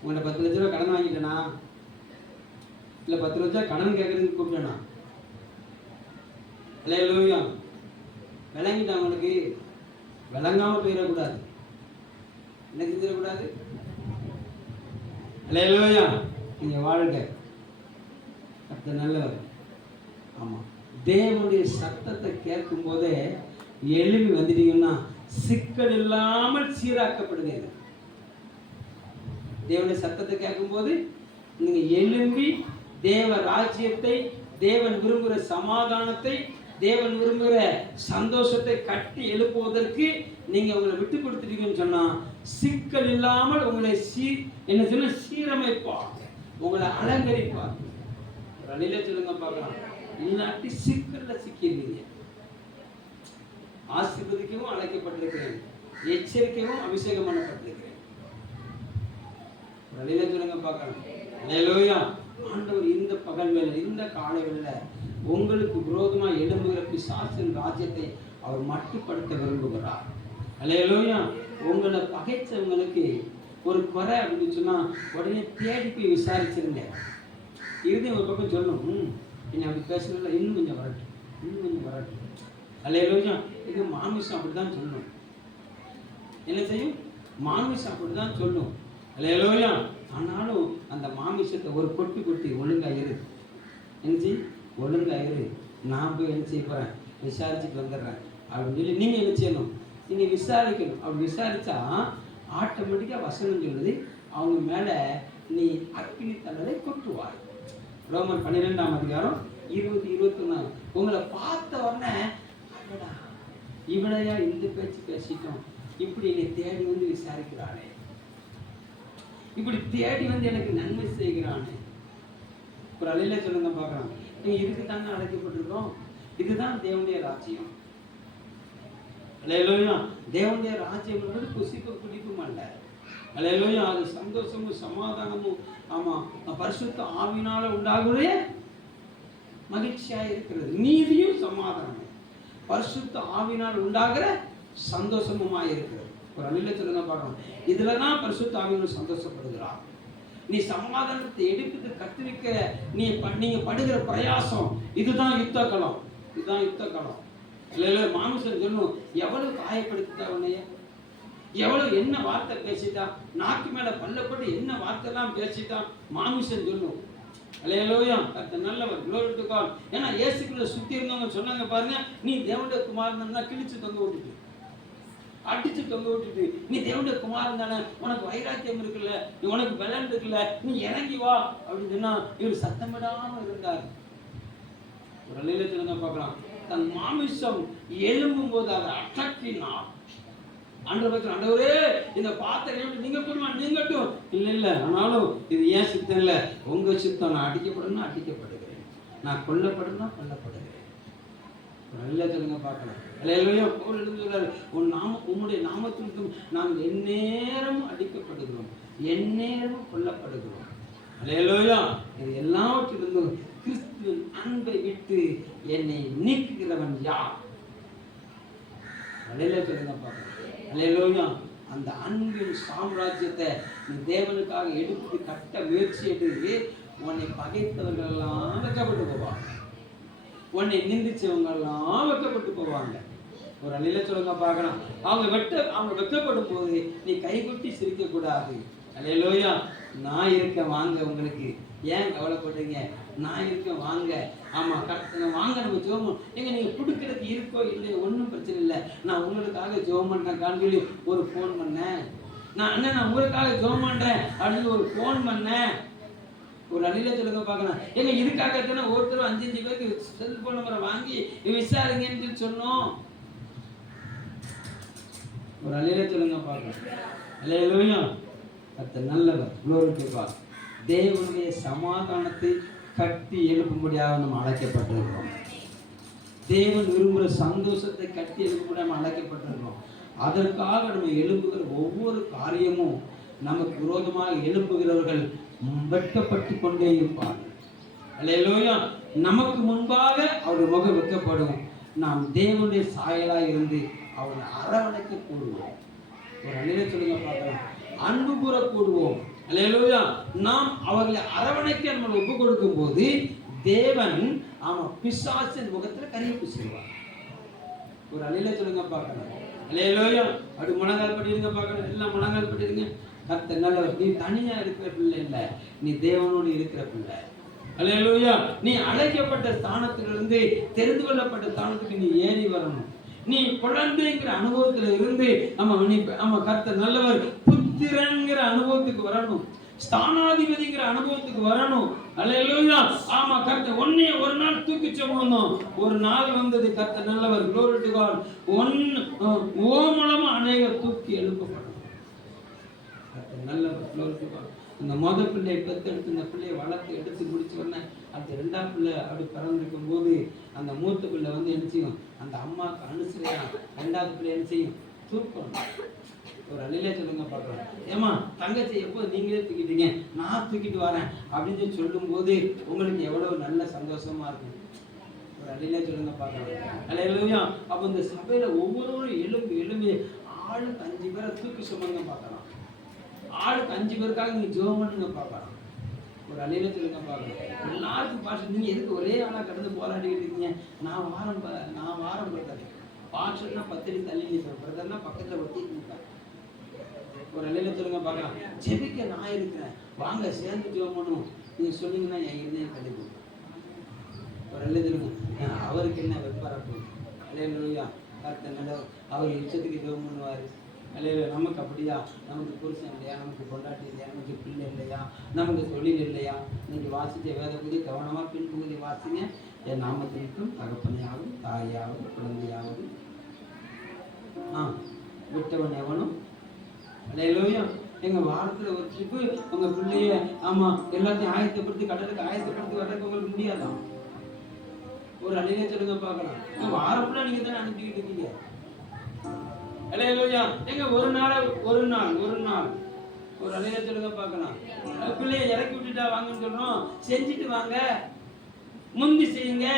உங்கள்கிட்ட 10 லட்ச ரூபா கடன் வாங்கிட்டேனா? இல்லை 10 லட்சம் கடன் கேட்கறதுக்கு கூப்பிட்டேனா? அல்லேலூயா. விளங்கிட்டான் உங்களுக்கு? விளங்காம போயிடக்கூடாது. என்ன செஞ்சிடக்கூடாது? அல்லேலூயா. நீங்க வாழ்க. அது நல்லவர். ஆமா, தேவனுடைய சத்தத்தை கேட்கும் போதே எழுப்பி வந்துட்டீங்கன்னா சிக்கல் இல்லாமல் சீராக்கப்படுவீர்கள். தேவனுடைய சத்தத்தை கேட்கும் போது நீங்க எழும்பி தேவ ராஜ்யத்தை, தேவன் விரும்புகிற சமாதானத்தை, தேவன் விரும்புகிற சந்தோஷத்தை கட்டி எழுப்புவதற்கு நீங்க உங்களை விட்டு கொடுத்துட்டீங்கன்னு சொன்னா சிக்கல் இல்லாமல் உங்களை என்ன சொன்ன சீரமைப்பார், உங்களை அலங்கரிப்பார். ரணில சொல்லுங்க பார்க்கலாம். இல்லாட்டி சிக்கல்ல சிக்கிடுவீங்க. ஆசீர்வதிக்கவும் அழைக்கப்பட்டிருக்கிறேன், எச்சரிக்கவும் அபிஷேகம் பண்ணப்பட்டிருக்கிறேன். ரணில சொல்லுங்க பார்க்கலாம். அல்லேலூயா. ஆண்டவர் இந்த பகல் வேளை, இந்த காலை வேளை உங்களுக்கு விரோதமா எழும்புகிற பிசாசின் ராஜ்யத்தை அவர் மட்டுப்படுத்த விரும்புகிறார். அல்லேலூயா. உங்களை பகைச்சவங்களுக்கு ஒரு குறை அப்படின்னு சொன்னா உடனே தேடி போய் விசாரிச்சிருங்க. இறுதி ஒரு பக்கம் சொல்லணும், என்ன அப்படி பேசுறதுல இன்னும் கொஞ்சம் வரட்டும், இன்னும் கொஞ்சம் வரட்டும். அல்லேலூயா. இது மாமிசம் அப்படிதான் சொல்லணும். என்ன செய்யும்? மாமிசம் அப்படிதான் சொல்லும். அல்லேலூயா. ஆனாலும் அந்த மாமிசத்தை ஒரு கொட்டி கொட்டி ஒழுங்காயிரு, என்ன செய்ய ஒழுங்காயிரு, நான் போய் என்ன செய்ய போறேன், விசாரிச்சுட்டு வந்துடுறேன் அப்படின்னு சொல்லி நீங்க என்ன செய்யணும்? நீங்க விசாரிக்கணும். அப்படி விசாரிச்சா ஆட்டோமேட்டிக்கா வசனம் சொல்லுது, அவங்க மேல நீ அக்கினி தண்டனை கொட்டுவாய். ரோமர் 12ஆம் அதிகாரம் 20-21. உங்களை பார்த்த உடனே இவளையா இந்த பேச்சு பேசிட்டோம், இப்படி என்னை தேடி வந்து விசாரிக்கிறானே, இப்படி தேடி வந்து எனக்கு நன்மை செய்கிறானே. ஒரு அலையில சொல்லுங்க பார்க்கலாம். நீங்க இதுக்கு தாங்க அழைக்கப்பட்டிருக்கோம். இதுதான் தேவனுடைய ராஜ்யம். அல்லேலூயா. தேவனுடைய ராஜ்யம் என்பது புசிப்பும் குடிப்பும் அல்ல. அல்லேலூயா. அது சந்தோஷமும் சமாதானமும், ஆமா, பரிசுத்த ஆவியினால உண்டாகுற மகிழ்ச்சியா இருக்கிறது. நீதியும் சமாதானமும் பரிசுத்த ஆவியினால் உண்டாகிற சந்தோஷமுமாய் இருக்கிறது. ஒரு அழில சொல்லுங்க பார்க்கலாம். இதுலதான் பரிசுத்த ஆவியினால் சந்தோஷப்படுகிறார். நீ சமாதானத்தை எடுத்து கத்துவிக்க நீங்க படுகிற பிரயாசம், இதுதான் யுத்த களம், இதுதான் யுத்த களம். இல்ல மாமிசம் சொல்லும், எவ்வளவு காயப்படுத்திட்டா உன்னைய, எவ்வளவு என்ன வார்த்தை பேசிட்டா, நாக்கு மேல பல்லப்பட்டு என்ன வார்த்தை எல்லாம் பேசிட்டா மாமிசம் சொல்லும். அல்லேலூயா. கர்த்தர் நல்லவர். glory to God. ஏன்னா இயேசுக்குள்ள சுத்தி இருந்தவங்க சொன்னாங்க பாருங்க, நீ தேவனுடைய குமாரன் தான் கிழிச்சு தொங்க விட்டுட்டு, அடிச்சு தொங்க விட்டுட்டு, நீ தேவனுடைய குமாரன் தானே, உனக்கு வைராக்கியம் இருக்குல்ல, உனக்கு பலன் இருக்குல்ல, நீ இறங்கி வா அப்படின்னு சொன்னா இவர் சத்தமிடாம இருந்தார். ஒரு சொல்லுங்க பார்க்கலாம். தன் மாமிசம் எழும்பும் போது அதை அடக்கினார். ஆண்டவரே இந்த பாத்திரம் நீங்க நீங்கட்டும். இல்ல ஆனாலும் இது ஏன் சித்தம் இல்ல, உங்க சித்தம். நான் அடிக்கப்படணும், அடிக்கப்படுகிறேன். நான் கொல்லப்படணும், கொல்லப்படுகிறேன். நல்ல சொல்லுங்க பார்க்கலாம். அல்லேலூயா. பவுல் எழுதுகிறார், உம்முடைய நாமத்திற்கும் நாம் எந்நேரம் அடிக்கப்படுகிறோம், எந்நேரம் கொல்லப்படுகிறோம். அல்லேலூயா. இது எல்லாவற்றிலிருந்தும் கிறிஸ்துவின் அன்பை விட்டு என்னை நீக்குகிறவன் யார்? அல்லேலூயா சொல்லுங்க பார்க்கலாம். அல்லேலூயா. அந்த அன்பின் சாம்ராஜ்யத்தை நீ தேவனுக்காக எடுத்து கட்ட முயற்சி எடுத்து உன்னை பகைத்தவர்கள் எல்லாம் வெக்கப்பட்டு போவாங்க, உன்னை நிந்திச்சவங்க எல்லாம் வெக்கப்பட்டு போவாங்க. ஒரு அல்லேலூயா சொல்லுங்க பார்க்கலாம். அவங்க வெக்கப்படும் போது நீ கைகொட்டி சிரிக்க கூடாது. அல்லேலூயா. நான் இருக்க வாங்க, உங்களுக்கு ஏன் கவலைப்படுறீங்க? நான் இருக்க வாங்க. ஆமா கரெக்டாக வாங்க, நம்ம ஜெபம் எங்க நீங்க கொடுக்கறதுக்கு இருக்கோ இல்லையோ ஒன்றும் பிரச்சனை இல்லை. நான் உங்களுக்காக ஜெபம் பண்றேன் சொல்லி ஒரு ஃபோன் பண்ணேன். நான் உங்களுக்காக ஜெபம் பண்றேன் அப்படின்னு ஒரு ஃபோன் பண்ணேன். ஒரு அல்லேலூயா சொல்லுங்க பார்க்கலாம். எங்க இதுக்காக தானே ஒருத்தரும் 5 பேருக்கு செல்போன் நம்பரை வாங்கி விசாரிங்கன்னு சொன்னோம். ஒரு அல்லேலூயா சொல்லுங்க பார்க்கலாம். அல்லேலூயா. கர்த்தர் நல்லவர். glory to God. தேவனுடைய சமாதானத்தை கட்டி எழுப்பும்படியாக நம்ம அழைக்கப்பட்டிருக்கிறோம். தேவன் விரும்புகிற சந்தோஷத்தை கட்டி எழுப்பும்படியாக நம்ம அழைக்கப்பட்டிருக்கிறோம். அதற்காக நம்ம எழுப்புகிற ஒவ்வொரு காரியமும் நமக்கு விரோதமாக எழுப்புகிறவர்கள் வெட்கப்பட்டு கொண்டே இருப்பார்கள். அல்லேலூயா. நமக்கு முன்பாக அவருடைய முகம் வெட்கப்படும். நாம் தேவனுடைய சாயலாக இருந்து அவரை அரவணைக்க கூடுவோம். ஒரு அல்லேலூயா சொல்லுங்க பார்க்கலாம். அன்பு கூற கூடுவோம். அல்லேலூயா. நாம் அவர்களை அரவணைக்க நம்ம ஒப்பு கொடுக்கும் போது தேவன் பிசாசின் முகத்துல கரிய பூசிடுவார். ஒரு அல்லேலூயா சொல்லுங்க பார்க்கலாம். அல்லேலூயா. அப்படி முழங்கால் படிடுங்க பார்க்கலாம். எல்லாம் முழங்கால் படிடுங்க. கர்த்தர் நல்லவர். நீ தனியா இருக்கிற பிள்ளை இல்லை, நீ தேவனோடு இருக்கிற பிள்ளை. அல்லேலூயா. நீ அழைக்கப்பட்ட ஸ்தானத்திலிருந்து தெரிந்து கொள்ளப்பட்ட ஸ்தானத்துக்கு நீ ஏறி வரணும். நீ குழந்தைங்கிற அனுபவத்துல இருந்து கர்த்தர் நல்லவர் புத்திரன்கிற அனுபவத்துக்கு வரணும், ஸ்தானாதிபதிங்கிற அனுபவத்துக்கு வரணும். அல்லேலூயா. ஆமா கர்த்தர் ஒன்னே ஒரு நாள் தூக்கி சுமந்தோம். ஒரு நாள் வந்தது. கர்த்தர் நல்லவர். glory to God. ஓ மூலமா அநேகர் தூக்கி எழுப்பப்படும். கர்த்தர் நல்லவர். glory to God. அந்த மொதல் பிள்ளையை பெற்றெடுத்து இந்த பிள்ளையை வளர்த்து எடுத்து முடிச்சு வரேன். அந்த 2ஆம் பிள்ளை அப்படி பிறந்திருக்கும் போது அந்த மூத்த பிள்ளை என்ன செய்யும், அந்த அம்மாவுக்கு அனுசரியா 2ஆவது பிள்ளை என்ன செய்யும், தூக்கம். ஒரு அல்லேலூயா சொல்லுங்க பார்க்கலாம். ஏமா தங்கச்சி எப்போ நீங்களே தூக்கிட்டீங்க, நான் தூக்கிட்டு வரேன் அப்படின்னு சொல்லும் போது உங்களுக்கு எவ்வளவு நல்ல சந்தோஷமா இருக்கும். ஒரு அல்லேலூயா சொல்லுங்க பார்க்கலாம். அல்லேலூயா. அப்போ இந்த சபையில ஒவ்வொருவரும் எலும்பி ஆளுக்கு 5 பேரை தூக்கி சுமங்க பார்க்கலாம். ஆளுக்கு 5 பேருக்காக நீங்க ஜெபம் பண்ணுங்க பார்க்கலாம். ஒரு அல்லேலூயா சொல்லுங்க பார்க்கலாம். எல்லாருக்கும் பாஸ்டர் நீங்க எதுக்கு ஒரே ஆளா கடந்து போராடிட்டு இருக்கீங்க? நான் வாரம் பிரதர். பாஸ்டர்னா 10 அடி தள்ளி நிற்பேன், பிரதர்னா பக்கத்துல ஒட்டி நிற்பேன். ஒரு அல்லேலூயா சொல்லுங்க பார்க்கலாம். ஜெபிக்க நான் இருக்கிறேன், வாங்க சேர்ந்து ஜெபம் பண்ணுவோம். நீங்க சொன்னீங்கன்னா என் இதயம் கிடைக்கும். ஒரு அல்லேலூயா சொல்லுங்க. அவருக்கு என்ன வெப்பரப்பு. அல்லேலூயா. கர்த்தர் நல்லவர். அவர் இஷ்டத்துக்கு ஜெபம் பண்ணுவாரு. அல்லேலூயா. நமக்கு அப்படியா? நமக்கு புருஷன் இல்லையா, நமக்கு பொண்டாட்டி இல்லையா, நமக்கு பிள்ளை இல்லையா, நமக்கு தொழில் இல்லையா? இன்னைக்கு வாசித்த வேத பகுதி கவனமா பின் பகுதி வாசிங்க. என் நாமத்திற்கும் தகப்பனையாவது தாயாவது குழந்தையாவது விட்டவன் எவனும். அல்லேலூயா. எங்க வாரத்துல ஒரு ட்ரிப்பு உங்க பிள்ளைய எல்லாத்தையும் ஆயத்தப்படுத்தி கடலுக்கு ஆயத்தப்படுத்தி வர்றதுக்கு உங்களுக்கு முடியாதான்? ஒரு அல்லேலூயா சொல்லுங்க பார்க்கலாம். வாரப்புல நீங்க தானே அனுப்பிக்கிட்டு இருக்கீங்க. அல்லேலூயா. எங்க ஒரு நாள் ஒரு அல்லேலூயா சொல்லுங்க பார்க்கலாம். பிள்ளைய இறக்கி விட்டுட்டா வாங்கன்னு சொல்றோம், செஞ்சுட்டு வாங்க. முந்தி செய்யுங்க,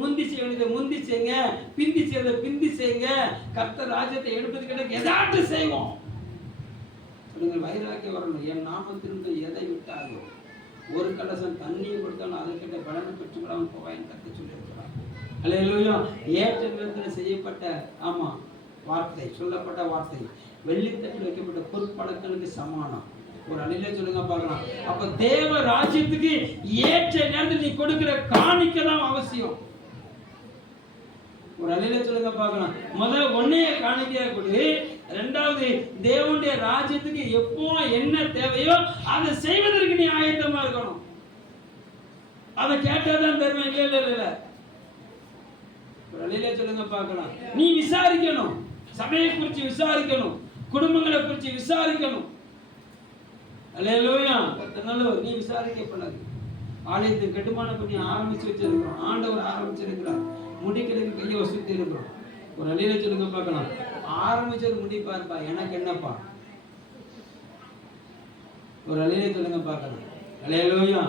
முந்தி செய்யறது முந்தி செய்யுங்க, பிந்தி செய்யறத பிந்தி செய்யுங்க. கர்த்தர் ராஜ்யத்தை எடுப்பது கிட்ட எதாட்டு செய்வோம். நீங்கள் வைராக்கியம் வரணும். என் நாமத்திலிருந்து எதை விட்டாலும் ஒரு கலசம் தண்ணியை கொடுத்தாலும் அதற்கிட்ட பலனை பெற்றுக்கொள்ளாமல் போவாயின் கர்த்தர் சொல்லியிருக்கிறார். அல்லேலூயா. ஏற்ற நேரத்தில் செய்யப்பட்ட வார்த்தை, சொல்லப்பட்ட வார்த்தை வெள்ளித்தட்டில் வைக்கப்பட்ட பொற்பழங்களுக்கு சமானம். ஒரு அல்லேலூயா சொல்லுங்க பார்க்கலாம். அப்ப தேவ ராஜ்யத்துக்கு ஏற்ற நேரத்தில் நீ கொடுக்கிற காணிக்க தான் அவசியம். ஒரு அல்லேலூயா சொல்லுங்க பார்க்கலாம். முதல்ல ஒன்னைய காணிக்கையா கொடு. 2வது தேவனுடைய ராஜ்யத்துக்கு எப்போ என்ன தேவையோ அதை செய்வதற்கு நீ ஆயத்தமா இருக்கணும். அதை கேட்டாதான் தருவேன். இல்ல அல்லேலூயா சொல்லுங்க பார்க்கலாம். நீ விசாரிக்கணும், சபையை குறித்து விசாரிக்கணும், குடும்பங்களை குறித்து விசாரிக்கணும். அல்லேலூயா. நல்லவர். நீ விசாரிக்கப்படாது. ஆலயத்தை கட்டுமானம் பண்ணி ஆரம்பிச்சு வச்சிருக்கிறோம். ஆண்டவர் ஆரம்பிச்சிருக்கிறார். முடிக்கிறதுக்கு கையை வசதி இருக்கிறோம். ஒரு அல்லேலூயா சொல்லுங்க பார்க்கலாம். ஆரம்பிச்சது முடிப்பாருப்பா, எனக்கு என்னப்பா? ஒரு அல்லேலூயா சொல்லுங்க பார்க்கலாம். அல்லேலூயா.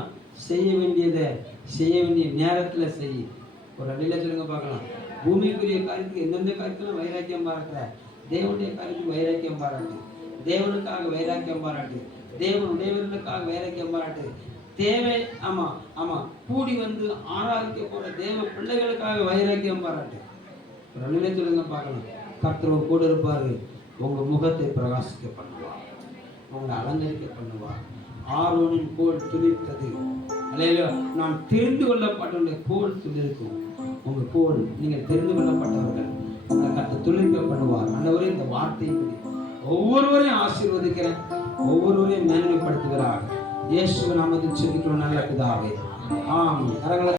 செய்ய வேண்டியதை செய்ய வேண்டிய நேரத்துல செய். ஒரு அல்லேலூயா சொல்லுங்க பார்க்கலாம். பூமிக்குரிய காரியத்துக்கு எந்தெந்த காரியத்துல வைராக்கியம் பாராட்டுற, தேவனுடைய காரியத்துக்கு வைராக்கியம் பாராட்டு, தேவனுக்காக வைராக்கியம் பாராட்டு, தேவனுடையவர்களுக்காக வைராக்கியம் பாராட்டு. தேவை ஆமா ஆமா கூடி வந்து ஆராதிக்க போற தேவ பிள்ளைகளுக்காக வைராக்கியம் பாராட்டு. ஒரு அல்லேலூயா சொல்லுங்க பார்க்கலாம். கர்த்தர் கூட இருப்பாரு. உங்க முகத்தை பிரகாசிக்க பண்ணுவார், உங்களை அலங்கரிக்க பண்ணுவார். ஆரோனின் கோல் துளிர்த்தது. அல்லேலூயா. நான் தெரிந்து கொள்ளப்பட்ட கோல் துளிர்க்கும். உங்க கோல், நீங்கள் தெரிந்து கொள்ளப்பட்டவர்கள், உங்களை கர்த்தர் துளிர்க்க பண்ணுவார். ஆண்டவரே, இந்த வார்த்தையை ஒவ்வொருவரையும் ஆசீர்வதிக்கிறேன், ஒவ்வொருவரையும் மேன்மைப்படுத்துகிறார். இயேசு நாமத்தில் ஜெபிக்கிறோம் நல்ல பிதாவே. ஆமென்.